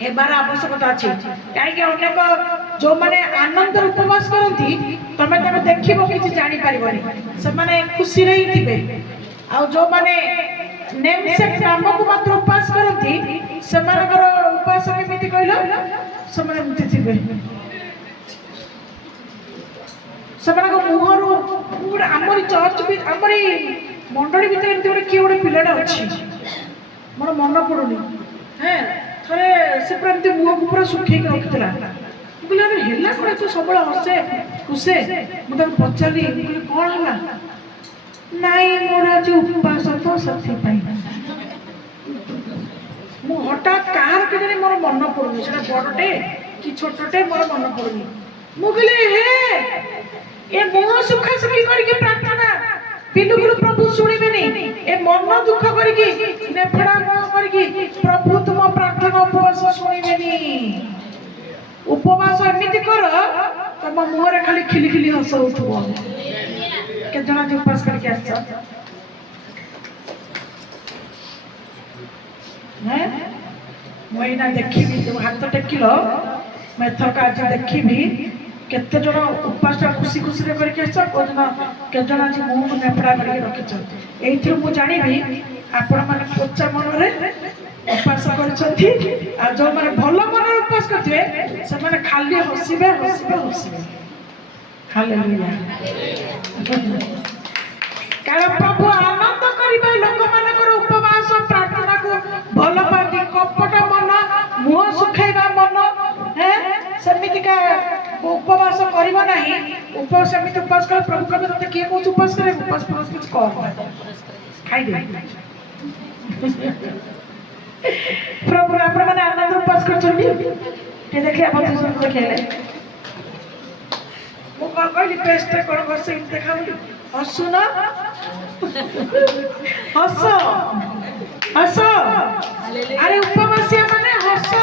हेबार आवश्यकता अच्छी कहीं अनेक जो मैंने आनंद उपवास करती तमें देख कि जापर से खुशी ही थे। आ जो मैंने नेम से नाम को मात्र उपवास करती से उपवास केमी कहल से मुहर आमरी चर्च भी आमरी मंडली भीतर एमती गोटे किए गोटे पिलाटा अच्छी मोर मन पड़ुनी हाँ थे से पूरा एमती मुह को पूरा सुखी रखी है कौन तू सब हसे खुसे मुझे पचारि कौन है नाई मोर आज उपवास तो से मु हठात कहार के मोर मन पड़ुनी से बड़टे कि छोटे मोर मन पड़ुनी मुझे हे ए मुह सुखा सुखी करके प्रार्थना बिल्कुल प्रभु सुनिबे नहीं। ए मन दुख करके नेफड़ा मुह करके प्रभु तुम प्रार्थना उपवास सुनिबे नहीं। उपवास एमिति कर तुम मुहरे खाली खिली खिली हस उठबो। के जना जे उपवास करके आछ हैं महीना देखी तुम हाथ टेकिलो मैं थक आज देखी केते जन उपवास खुशी खुशी करके केजन आज मुँह को नेपड़ा करके रखी एथि मु जानी आपण मैंने पोचा मन उपवास कर जो मैंने भल मन उपवास करते से खाली हसबे हसबे हसबे। हालेलुया। कारण प्रभु आनंद करिबा लोक मानकर उपवास प्रार्थना को भल पाती। कपट मन मुह सुखाइबा मन है सेमितिका उपवास करबा नहीं। उपवास सेमिति उपवास कर प्रभु कबे तते किए कहू उपवास करे उपवास उपवास कुछ कर खाई दे प्रभु आपण माने आनंद उपवास करछनी के देखले आपण सुन देखले मु कहली पेस्ट कोन वर्ष इन देखाबली ହସୁନ ହସ ହସ ଆରେ ଉପବାସିଆ ମାନେ ହସ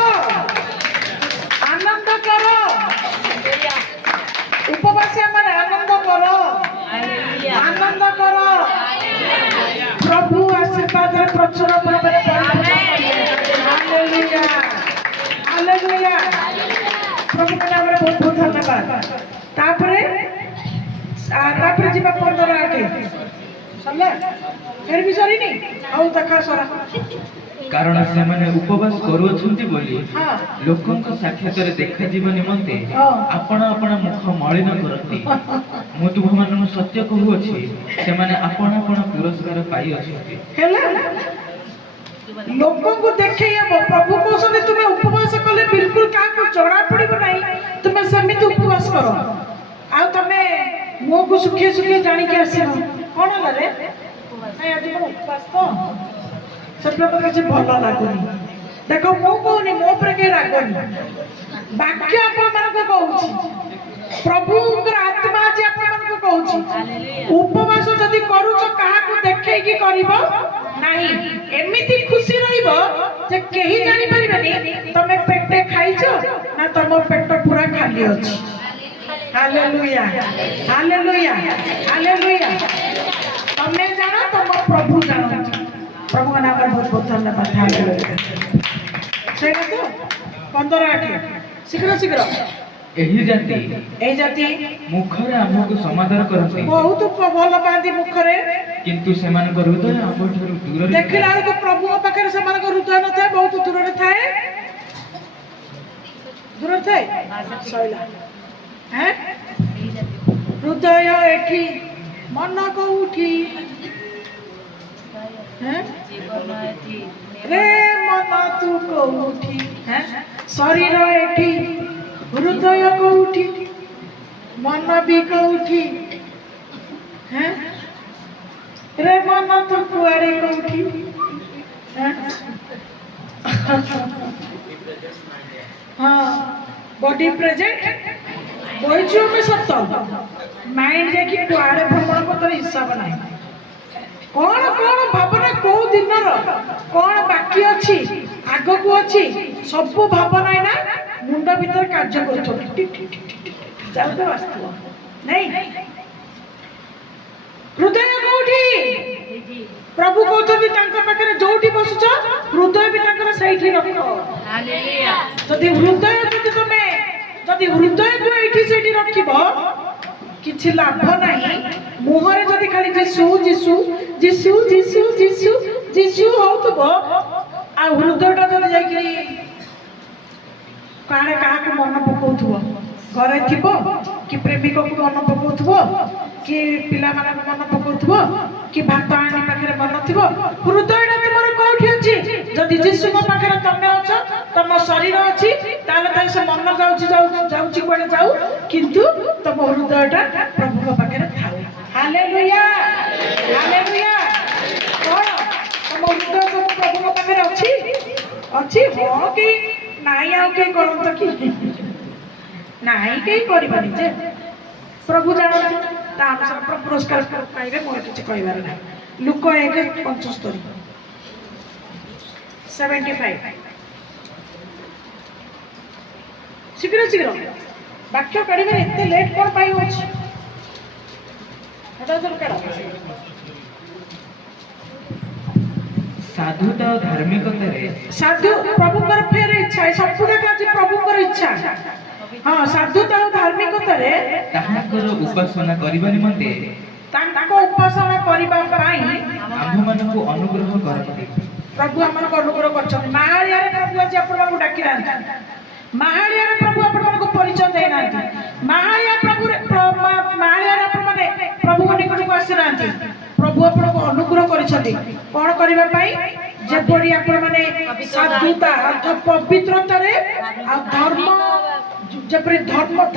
ଆନନ୍ଦ କର ଉପବାସିଆ ମାନେ ଆନନ୍ଦ କର ଆନନ୍ଦ କର ପ୍ରଭୁ ଆଶୀର୍ବାଦରେ ପ୍ରଚୁର ଭାବରେ ହାଲେଲୁୟା ହାଲେଲୁୟା ପ୍ରଭୁଙ୍କ ନାମରେ ବହୁତ ବହୁତ ଧନ୍ୟବାଦ ତାପରେ ଯିବା 15 ଆଗେ ସରିଲା ଫେର ବି ସରିନି ଆଉ ଦେଖା ସରା କାରଣ ସେମାନେ ଉପବାସ କରୁଅଛନ୍ତି ବୋଲି ହଁ ଲୋକଙ୍କ ସାକ୍ଷାତରେ ଦେଖାଯିବ ନିମନ୍ତେ ହଁ। ଆପଣ ଆପଣ ମୁଖ ମଳିନ କରନ୍ତି ମୁଁ ତୁମମାନଙ୍କୁ ସତ୍ୟ କହୁଅଛି ସେମାନେ ଆପଣ ଆପଣ ପୁରସ୍କାର ପାଇଅଛନ୍ତି ହେଲା ଲୋକଙ୍କୁ ଦେଖେଇ ହବ ପ୍ରଭୁ କହୁଛନ୍ତି ତୁମେ ଉପବାସ କଲେ ବିଲକୁଲ କାହାକୁ ଜଣା ପଡିବ ନାହିଁ ତୁମେ ସେମିତି ଉପବାସ କର ଆଉ ତମେ ମୁହଁକୁ ଶୁଖିଏ ଶୁଖିଏ ଜାଣିକି ଆସିବ କଣ ହେଲା ରେ ନାଇଁ ଆଜି କଣ ଉପବାସ ତ ସେଥିପାଇଁ ମତେ କିଛି ଭଲ ଲାଗୁନି ଦେଖ ମୁଁ କହୁନି ମୋ ଉପରେ କେହି ରାଗନି ବାକ୍ୟ ଆପଣମାନଙ୍କୁ କହୁଛି ପ୍ରଭୁଙ୍କର ଆତ୍ମା ଆଜି ଆପଣମାନଙ୍କୁ କହୁଛି ଉପବାସ ଯଦି କରୁଛ କାହାକୁ ଦେଖେଇକି କରିବ ନାହିଁ ଏମିତି ଖୁସି ରହିବ ଯେ କେହି ଜାଣିପାରିବେନି ତମେ ପେଟେ ଖାଇଛ ନା ତମ ପେଟ ପୁରା ଖାଲି ଅଛି ହାଲେଲୁୟା ହାଲେଲୁୟା ହାଲେଲୁୟା ତମେ ଜାଣ ତମ ପ୍ରଭୁ ଜାଣନ୍ତି ପ୍ରଭୁଙ୍କ ନାମରେ ବହୁତ ବହୁତ ଧନ୍ୟବାଦ ହାଲେଲୁୟା ସେଇଟା ତ 15 ଶୀଘ୍ର ଶୀଘ୍ର ଏହି ଜାତି ଏଇ ଜାତି ମୁଖରେ ଆମକୁ ସମାଦର କରନ୍ତି ବହୁତ ଭଲ ପାଆନ୍ତି ମୁଖରେ କିନ୍ତୁ ସେମାନଙ୍କ ହୃଦୟ ଆମଠାରୁ ଦୂରରେ ଦେଖିଲା ବେଳକୁ ପ୍ରଭୁଙ୍କ ପାଖରେ ସେମାନଙ୍କ ହୃଦୟ ନଥାଏ ବହୁତ ଦୂରରେ ଥାଏ ଦୂରରେ ଥାଏ ସଇଲା ହୃଦୟ ଏଠି ମନ କୋଉଠି ରେ ମନ ତୁ କୋଉଠି ଶରୀର ଏଠି ହୃଦୟ କୋଉଠି ମନ ବି କୋଉଠି ରେ ମନ ତୁ କୁଆଡେ କୋଉଠି ହଁ ବଡି ପ୍ରେଜେଣ୍ଟ କହିଛୁ ଆମେ ସତ ମାଇଣ୍ଡ ଯାଇକି କୁଆଡେ ଭ୍ରମଣ କରିବାର ହିସାବ ନାହିଁ କଣ କଣ ଭାବନା କୋଉ ଦିନର କଣ ବାକି ଅଛି ଆଗକୁ ଅଛି ସବୁ ଭାବନା ନା ମୁଣ୍ଡ ଭିତରେ କାର୍ଯ୍ୟ କରୁଥିବ ଯାଉଥିବ ଆସିଥିବ ନାଇଁ ହୃଦୟ କୋଉଠି ପ୍ରଭୁ କହୁଛନ୍ତି ତାଙ୍କ ପାଖରେ ଯୋଉଠି ବସୁଛ ହୃଦୟ ବି ତାଙ୍କର ସେଇଠି ରଖ ଯଦି ହୃଦୟକୁ ଏଇଠି ସେଇଠି ରଖିବ କିଛି ଲାଭ ନାହିଁ ମୁହଁରେ ଯଦି ଖାଲି ଯିଶୁ ଯିଶୁ ଯିଶୁ ଯିଶୁ ଯିଶୁ ଯିଶୁ ହଉଥିବ ଆଉ ହୃଦୟଟା ଯଦି ଯାଇକି କାଳେ କାହାକୁ ମନ ପକଉଥିବ ଘରେ ଥିବ କି ପ୍ରେମିକକୁ ମନ ପକଉଥିବ କି ପିଲାମାନଙ୍କୁ ମନ ପକଉଥିବ କି ଭାତ ଆଣି ପାଖରେ ମନ ଥିବ ହୃଦୟଟା ତୁମର କୋଉଠି ଅଛି ଯଦି ଯୀଶୁଙ୍କ ପାଖରେ ତମେ ଅଛ ତମ ଶରୀର ଅଛି ତାହେଲେ ସେ ମନ ଯାଉଛି କୁଆଡେ ଯାଉ କିନ୍ତୁ ତମ ହୃଦୟଟା ପ୍ରଭୁଙ୍କ ପାଖରେ ଥାଉ ହାଲେଲୁୟା ହାଲେଲୁୟା କଣ ତମ ହୃଦୟ ସବୁ ପ୍ରଭୁଙ୍କ ପାଖରେ ଅଛି ଅଛି ହଁ କି ନାଇଁ ଆଉ କେହି କରନ୍ତ କି ନାଇଁ କେହି କରିବାନି ଯେ ପ୍ରଭୁ ଜାଣନ୍ତି ତା ଅନୁସାରେ ପୁରସ୍କାର ପାଇବେ ମୋର କିଛି କହିବାର ନାହିଁ ଲୁକ 1:75 ଶୀଘ୍ର ଶୀଘ୍ର ବାକ୍ୟ କାଢିବାରେ ଏତେ ଲେଟ୍ କଣ ପାଇଁ ଅଛି ସାଧୁତା ଓ ଧାର୍ମିକତାରେ ସାଧୁ ପ୍ରଭୁଙ୍କର ଫେର ଇଚ୍ଛା ସବୁ ଯାକ ଆଜି ପ୍ରଭୁଙ୍କର ଇଚ୍ଛା ହଁ ସାଧୁତା ଓ ଧାର୍ମିକତାରେ ତାହାଙ୍କର ଉପାସନା କରିବା ନିମନ୍ତେ ତାଙ୍କ ଉପାସନା କରିବା ପାଇଁ ଆମ୍ଭମାନଙ୍କୁ ଅନୁଗ୍ରହ କରନ୍ତି ପ୍ରଭୁ ଆମମାନଙ୍କୁ ଅନୁଗ୍ରହ କରିଛନ୍ତି ମାହାଳିଆରେ ପ୍ରଭୁ ଆଜି ଆପଣମାନଙ୍କୁ ଡାକି ନାହାନ୍ତି ମାହାଳିଆରେ ପ୍ରଭୁ ଆପଣମାନଙ୍କୁ ପରିଚୟ ଦେଇନାହାନ୍ତି ମାହାଳିଆରେ ଆପଣମାନେ ପ୍ରଭୁଙ୍କ ନିକଟକୁ ଆସିନାହାନ୍ତି ପ୍ରଭୁ ଆପଣଙ୍କୁ ଅନୁଗ୍ରହ କରିଛନ୍ତି କଣ କରିବା ପାଇଁ ଯେପରି ଆପଣମାନେ ସାଧୁତା ଅର୍ଥାତ ପବିତ୍ରତାରେ ଆଉ ଧର୍ମ ଯେପରି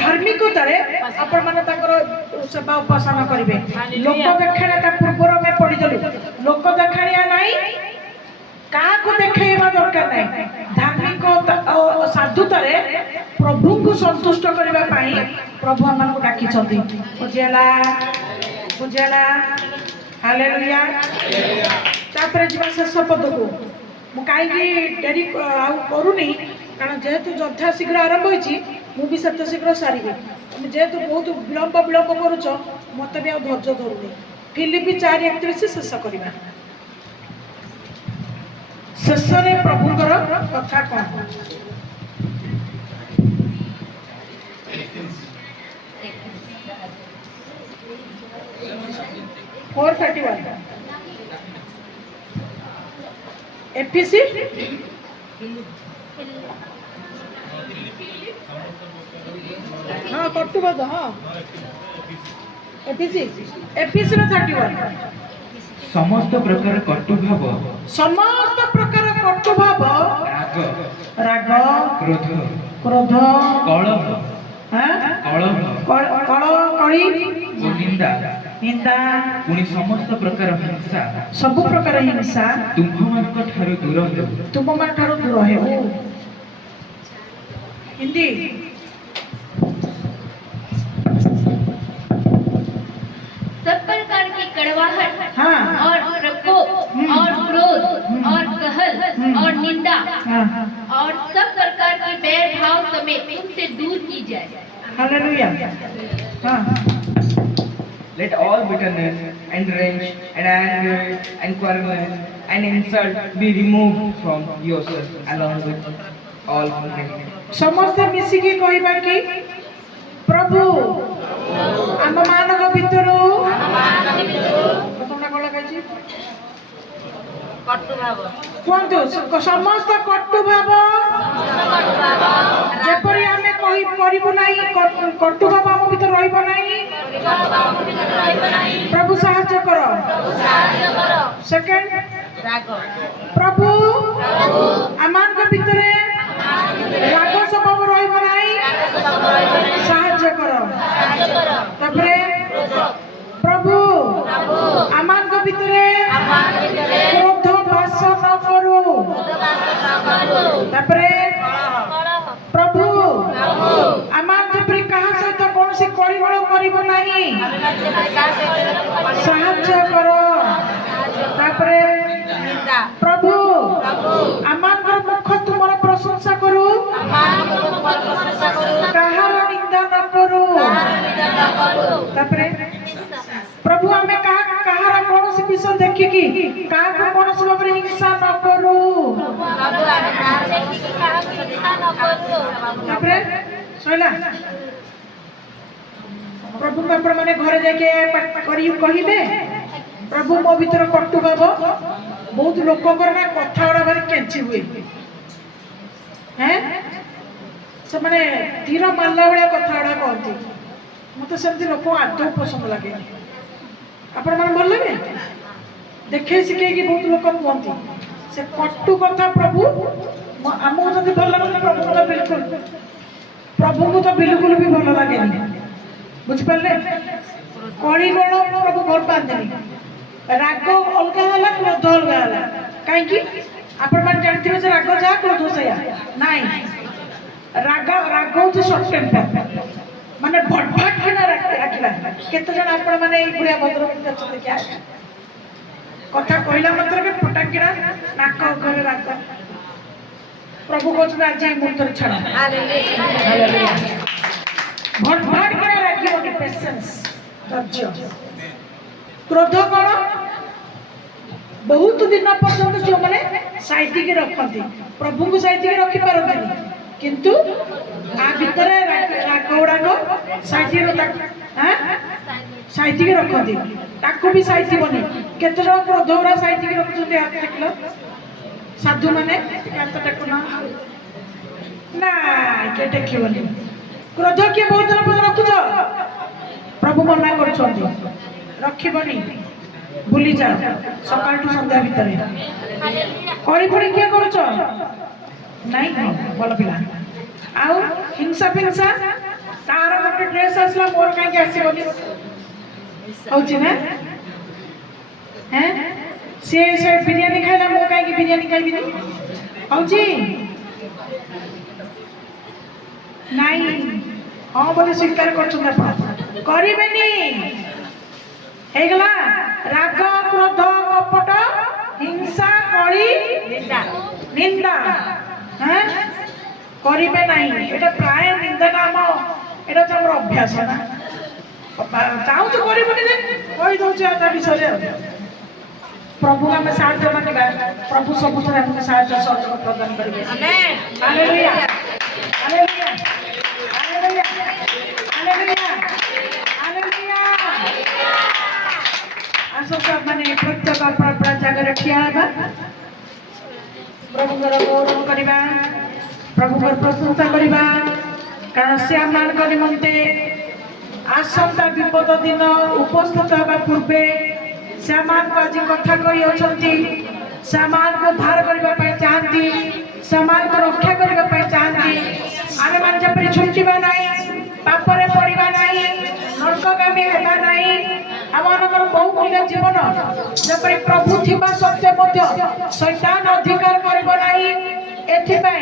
ଧାର୍ମିକତାରେ ଆପଣମାନେ ତାଙ୍କର ସେବା ଉପାସନା କରିବେ ଲୋକ ଦେଖାଣିଆ ପୂର୍ବରୁ ଆମେ ପଢିଦେଲୁ ଲୋକ ଦେଖାଣିଆ ନାହିଁ କାହାକୁ ଦେଖେଇବା ଦରକାର ନାହିଁ ଧାର୍ମିକ ସାଧୁତାରେ ପ୍ରଭୁଙ୍କୁ ସନ୍ତୁଷ୍ଟ କରିବା ପାଇଁ ପ୍ରଭୁ ଆମମାନଙ୍କୁ ଡାକିଛନ୍ତି ବୁଝିହେଲା ବୁଝିଲା ହାଲେଲୁୟା ତାପରେ ଯିବା ଶେଷ ପଦକୁ ମୁଁ କାହିଁକି ଡେରି ଆଉ କରୁନି କାରଣ ଯେହେତୁ ଯଥା ଶୀଘ୍ର ଆରମ୍ଭ ହୋଇଛି ମୁଁ ବି ସେତେ ଶୀଘ୍ର ସାରିବି ତମେ ଯେହେତୁ ବହୁତ ବିଳମ୍ବ କରୁଛ ମୋତେ ବି ଆଉ ଧୈର୍ଯ୍ୟ ଧରୁନି ଫିଲିପି 4:31 ଶେଷ କରିବା ଶେଷରେ ପ୍ରଭୁଙ୍କର କଥା କ'ଣ 4:31 एफिसी हाँ कटुबाद हाँ एफिसी 31 समस्त प्रकार कटुभाव समस्त प्रकार कटुभाव राग राग क्रोध क्रोध कलह कलह कली ओ निंदा निंदा पुणी समस्त प्रकार हिंसा सब प्रकार हिंसा तुम्भମାନଙ୍କ ଠାରୁ ଦୂର ହେଉ तुम मन ठारो दूर है हिंदी सब प्रकार की कड़वाहट हाँ और प्रकोप और क्रोध और कहल और निंदा हाँ और सब प्रकार की बैर भाव समेत उनसे दूर की जाए हालेलुया हाँ Let all bitterness and rage and anger and quarreling and insult be removed from yourself along with all complaint. समस्त मिसिकी कहबा कि प्रभु आम मानक भितरु कतोना कोला कहछि कटु भाव कुहतु समस्त कटु भाव जेपरि आमे कहि करिबो नाही कटु भाव आम भितर रहिबो नाही प्रभु साहाय्य करो सेकंड राग प्रभु आमान भितरे राग स्वभाव रहिबो नाही साहाय्य करो तापरे प्रभु आमान भितरे क्रोध बास न करू तापरे प्रभु आमान जेपरि कहा सहित कोनसी कलिगोल करिबो नाही साहाय्य करो तापरे प्रभु आमान मुख तुमर प्रशंसा करू कहार निंदा न करू तापरे प्रभु हमें कहार कौन सी विषय देखी कि कहा को कौन सी भाव हिंसा न करू तापरे सइला प्रभु को आपण माने घरे जाके करी कहिबे प्रभु मो भीतर कटु भाव बहुत लोक ना कथा गुड़ा भारी केंची हुए हैं से माने तीर मारला भाया कथा गुड़ा कहती मत सेमती लोक आदौ पसंद लगे आपण मैंने भल लगे देखे शिखे बहुत लोक कहती से कटु कथा प्रभु आमको जब भल लगे प्रभु को तो बिल्कुल भी भल लगे बुझिपारे कलिगोल प्रभु भल पाते राग अलग है क्रोध अलग है कहीं आपण मैंने जानते हैं राग जहाँ क्रोध से नाई राग राग हूँ सर्ट टेम्पर माने भटभट के ना रखला केते जण आपण माने এই গুড়িয়া ভদ্র দেখতে क्या কথা কইলা মাত্র কে ফটাকিনা নাক ঘরে রাখ प्रभु को आज मुहूर्त छाड़ हालेलुया भटभट के राखिबो के पेशेंस धैर्य क्रोध कौन बहुत दिन पर्यंत जो मैंने साइति के रखती प्रभु को साइति के रखी पारती किंतु आ भीतर राग गुड़ाक साइति साइति के रखती ताकू भी साइति बनी केते जण क्रोध गुड़ा साइति के रखुछन्ते हाथ देखलो साधु माने हाथ टेकुना ना के टेकिबनी क्रोध के बहुत दिन पर्यंत रखुछ प्रभु मना करछन्ती रखिबनी भूली जा सकाल टू संध्या भीतर कड़ी फड़ी किए करुच नहीं भल पिला आउ हिंसा फिंसा तार गोटे ड्रेस आसला मोर कहीं आसबनी हूँ ना हैं सी से बिरियानी खाइला मो कहीं बिरियानी खाइबी हूँ नहीं हाँ बोले स्वीकार कर ହେଇଗଲା ରାଗ କ୍ରୋଧ କପଟ ହିଂସା କଳି ନିନ୍ଦା କରିବେ ନାହିଁ। এটা ପ୍ରାୟ ନିନ୍ଦାଟା এটা ତ ଆମର ଅଭ୍ୟାସ ନା ଚାହୁଁଛୁ କରିବୁନି କହି ଦଉଛି ତା ବିଷୟରେ ପ୍ରଭୁ ଆମେ ସାହାଯ୍ୟ ମାଗିବା ପ୍ରଭୁ ସବୁଥିରେ ଆମକୁ ସାହାଯ୍ୟ ସହଯୋଗ ପ୍ରଦାନ କରିବେ। Hallelujah hallelujah hallelujah hallelujah hallelujah. ଆସ ମାନେ ପ୍ରତ୍ୟେକ ଆପଣ ଜାଗାରେ ଠିଆ ହେବା ପ୍ରଭୁଙ୍କର ଗୌରବ କରିବା ପ୍ରଭୁଙ୍କର ପ୍ରଶଂସା କରିବା କାରଣ ସେ ଆମମାନଙ୍କ ନିମନ୍ତେ ଆସନ୍ତା ବିପଦ ଦିନ ଉପସ୍ଥିତ ହେବା ପୂର୍ବେ ସେମାନଙ୍କୁ ଆଜି କଥା କହି ଅଛନ୍ତି ସେମାନଙ୍କୁ ଉଦ୍ଧାର କରିବା ପାଇଁ ଚାହାନ୍ତି ସେମାନଙ୍କୁ ରକ୍ଷା କରିବା ପାଇଁ ଚାହାନ୍ତି। ଆମେମାନେ ଯେପରି ଛୁଟିବା ନାହିଁ ପାପରେ ପଡ଼ିବା ନାହିଁ ନର୍କଗାମୀ ହେବା ନାହିଁ ଆମମାନଙ୍କର ବହୁମୂଲ୍ୟ ଜୀବନ ଯେପରି ପ୍ରଭୁ ଥିବା ସତ୍ତ୍ୱେ ମଧ୍ୟ ଶୈତାନ ଅଧିକାର କରିବ ନାହିଁ। ଏଥିପାଇଁ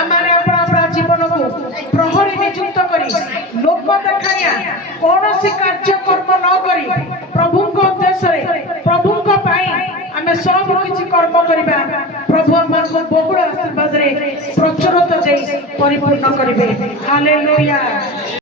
ଆମେ अपना ଜୀବନକୁ ପ୍ରହରୀ ନିଯୁକ୍ତ କରି ଲୋକ ଦେଖାଇବା କୌଣସି କାର୍ଯ୍ୟକର୍ମ ନ କରି ପ୍ରଭୁଙ୍କ ଉଦ୍ଦେଶ୍ୟରେ ପ୍ରଭୁଙ୍କ ପାଇଁ ଆମେ ସବୁ କିଛି କର୍ମ କରିବା। ପ୍ରଭୁ ଆମମାନଙ୍କୁ ବହୁଳ ଆଶୀର୍ବାଦରେ ପ୍ରଚୁରତା ଦେଇ ପରିପୂର୍ଣ୍ଣ କରିବେ। ହାଲେଲୁୟା।